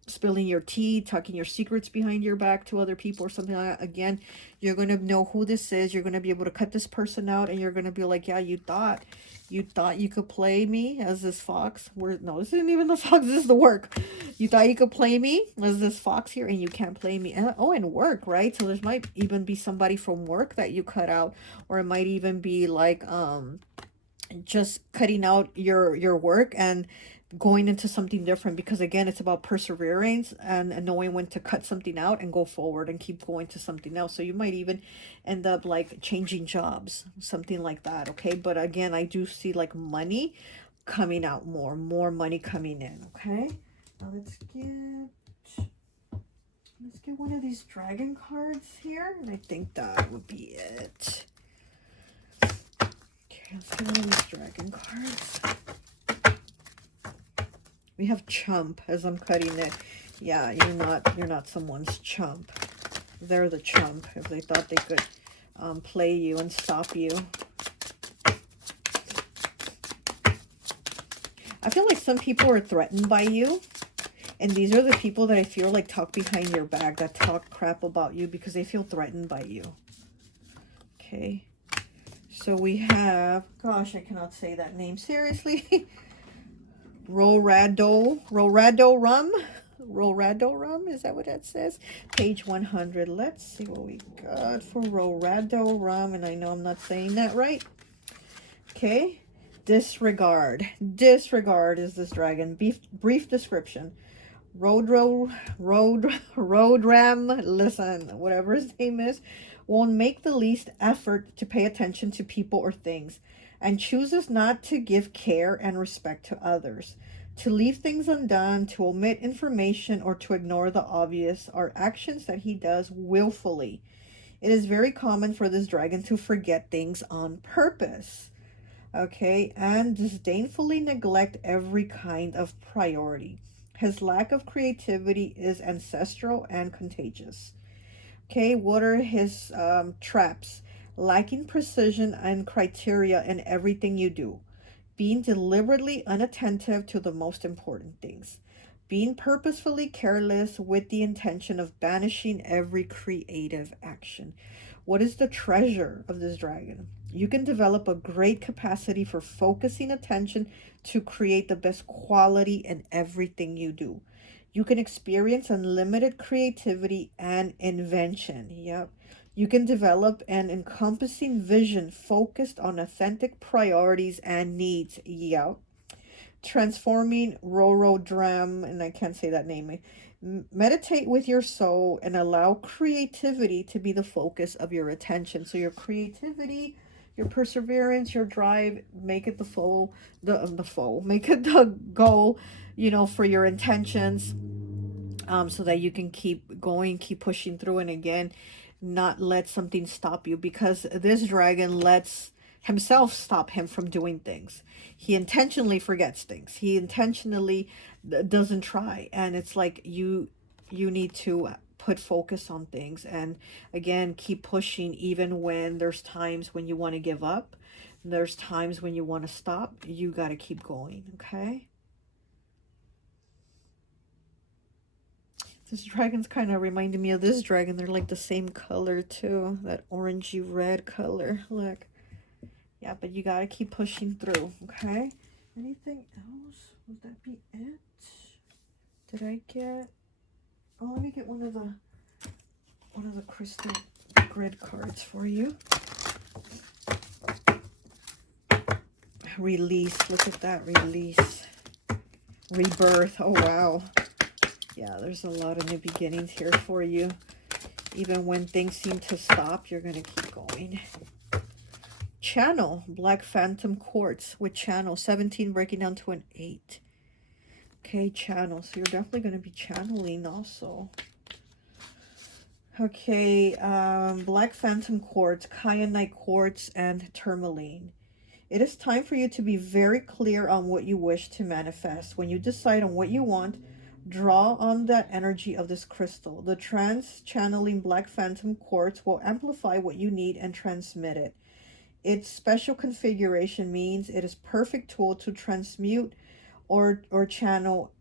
spilling your tea, tucking your secrets behind your back to other people or something like that. Again, you're going to know who this is. You're going to be able to cut this person out, and you're going to be like, yeah, you thought you could play me as this fox. No, this isn't even the fox. This is the work. You thought you could play me as this fox here, and you can't play me. And work, right? So there might even be somebody from work that you cut out, or it might even be like just cutting out your work and going into something different, because again, it's about perseverance and knowing when to cut something out and go forward and keep going to something else. So you might even end up like changing jobs, something like that. Okay, but again, I do see like money coming out, more money coming in. Okay, now let's get one of these dragon cards here, and I think that would be it. Okay, let's get one of these dragon cards. We have chump as I'm cutting it. Yeah, you're not someone's chump. They're the chump if they thought they could play you and stop you. I feel like some people are threatened by you. And these are the people that I feel like talk behind your back, that talk crap about you because they feel threatened by you. Okay. So we have, gosh, I cannot say that name seriously. Rolrado Rum, is that what that says? Page 100. Let's see what we got for Rolrado Rum, and I know I'm not saying that right. Okay. Disregard is this dragon. Brief description. Road Ram, listen, whatever his name is, won't make the least effort to pay attention to people or things, and chooses not to give care and respect to others. To leave things undone, to omit information, or to ignore the obvious are actions that he does willfully. It is very common for this dragon to forget things on purpose. Okay, and disdainfully neglect every kind of priority. His lack of creativity is ancestral and contagious. Okay, what are his traps? Lacking precision and criteria in everything you do. Being deliberately unattentive to the most important things. Being purposefully careless with the intention of banishing every creative action. What is the treasure of this dragon? You can develop a great capacity for focusing attention to create the best quality in everything you do. You can experience unlimited creativity and invention. Yep. You can develop an encompassing vision focused on authentic priorities and needs. Yep. Transforming Rorodram, and I can't say that name. Meditate with your soul and allow creativity to be the focus of your attention. So your creativity, your perseverance, your drive, make it make it the goal, you know, for your intentions, so that you can keep going, keep pushing through, and again, not let something stop you, because this dragon lets himself stop him from doing things. He intentionally forgets things. He intentionally doesn't try, and it's like you need to put focus on things, and again, keep pushing even when there's times when you want to give up. There's times when you want to stop. You got to keep going. Okay. This dragon's kind of reminding me of this dragon. They're like the same color too. That orangey red color. Look. Yeah, but you gotta keep pushing through, okay? Anything else? Would that be it? Did I get... Oh, let me get one of the crystal grid cards for you. Release. Look at that. Release. Rebirth. Oh, wow. Yeah, there's a lot of new beginnings here for you. Even when things seem to stop, you're going to keep going. Channel. Black Phantom Quartz with channel. 17 breaking down to an 8. Okay, channel. So you're definitely going to be channeling also. Okay, Black Phantom Quartz, Kyanite Quartz, and Tourmaline. It is time for you to be very clear on what you wish to manifest. When you decide on what you want, draw on that energy of this crystal. The trans-channeling black phantom quartz will amplify what you need and transmit it. Its special configuration means it is perfect tool to transmute or channel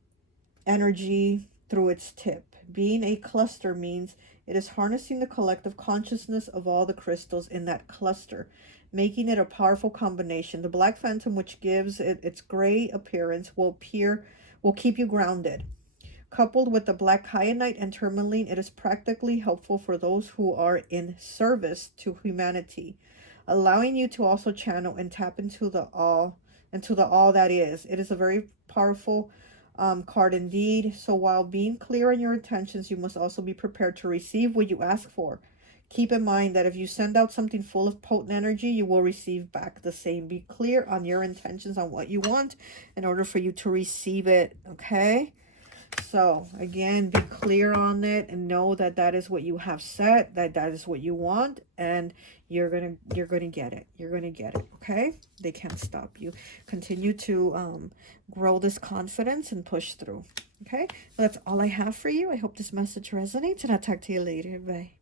energy through its tip. Being a cluster means it is harnessing the collective consciousness of all the crystals in that cluster, making it a powerful combination. The black phantom, which gives it its gray appearance, will keep you grounded. Coupled with the black kyanite and tourmaline, it is practically helpful for those who are in service to humanity, allowing you to also channel and tap into the all that is. It is a very powerful card indeed. So while being clear on your intentions, you must also be prepared to receive what you ask for. Keep in mind that if you send out something full of potent energy, you will receive back the same. Be clear on your intentions on what you want in order for you to receive it, okay? So again, be clear on it and know that that is what you have set, that is what you want, and you're gonna get it. You're gonna get it. Okay? They can't stop you. Continue to grow this confidence and push through. Okay? Well, that's all I have for you. I hope this message resonates, and I'll talk to you later. Bye.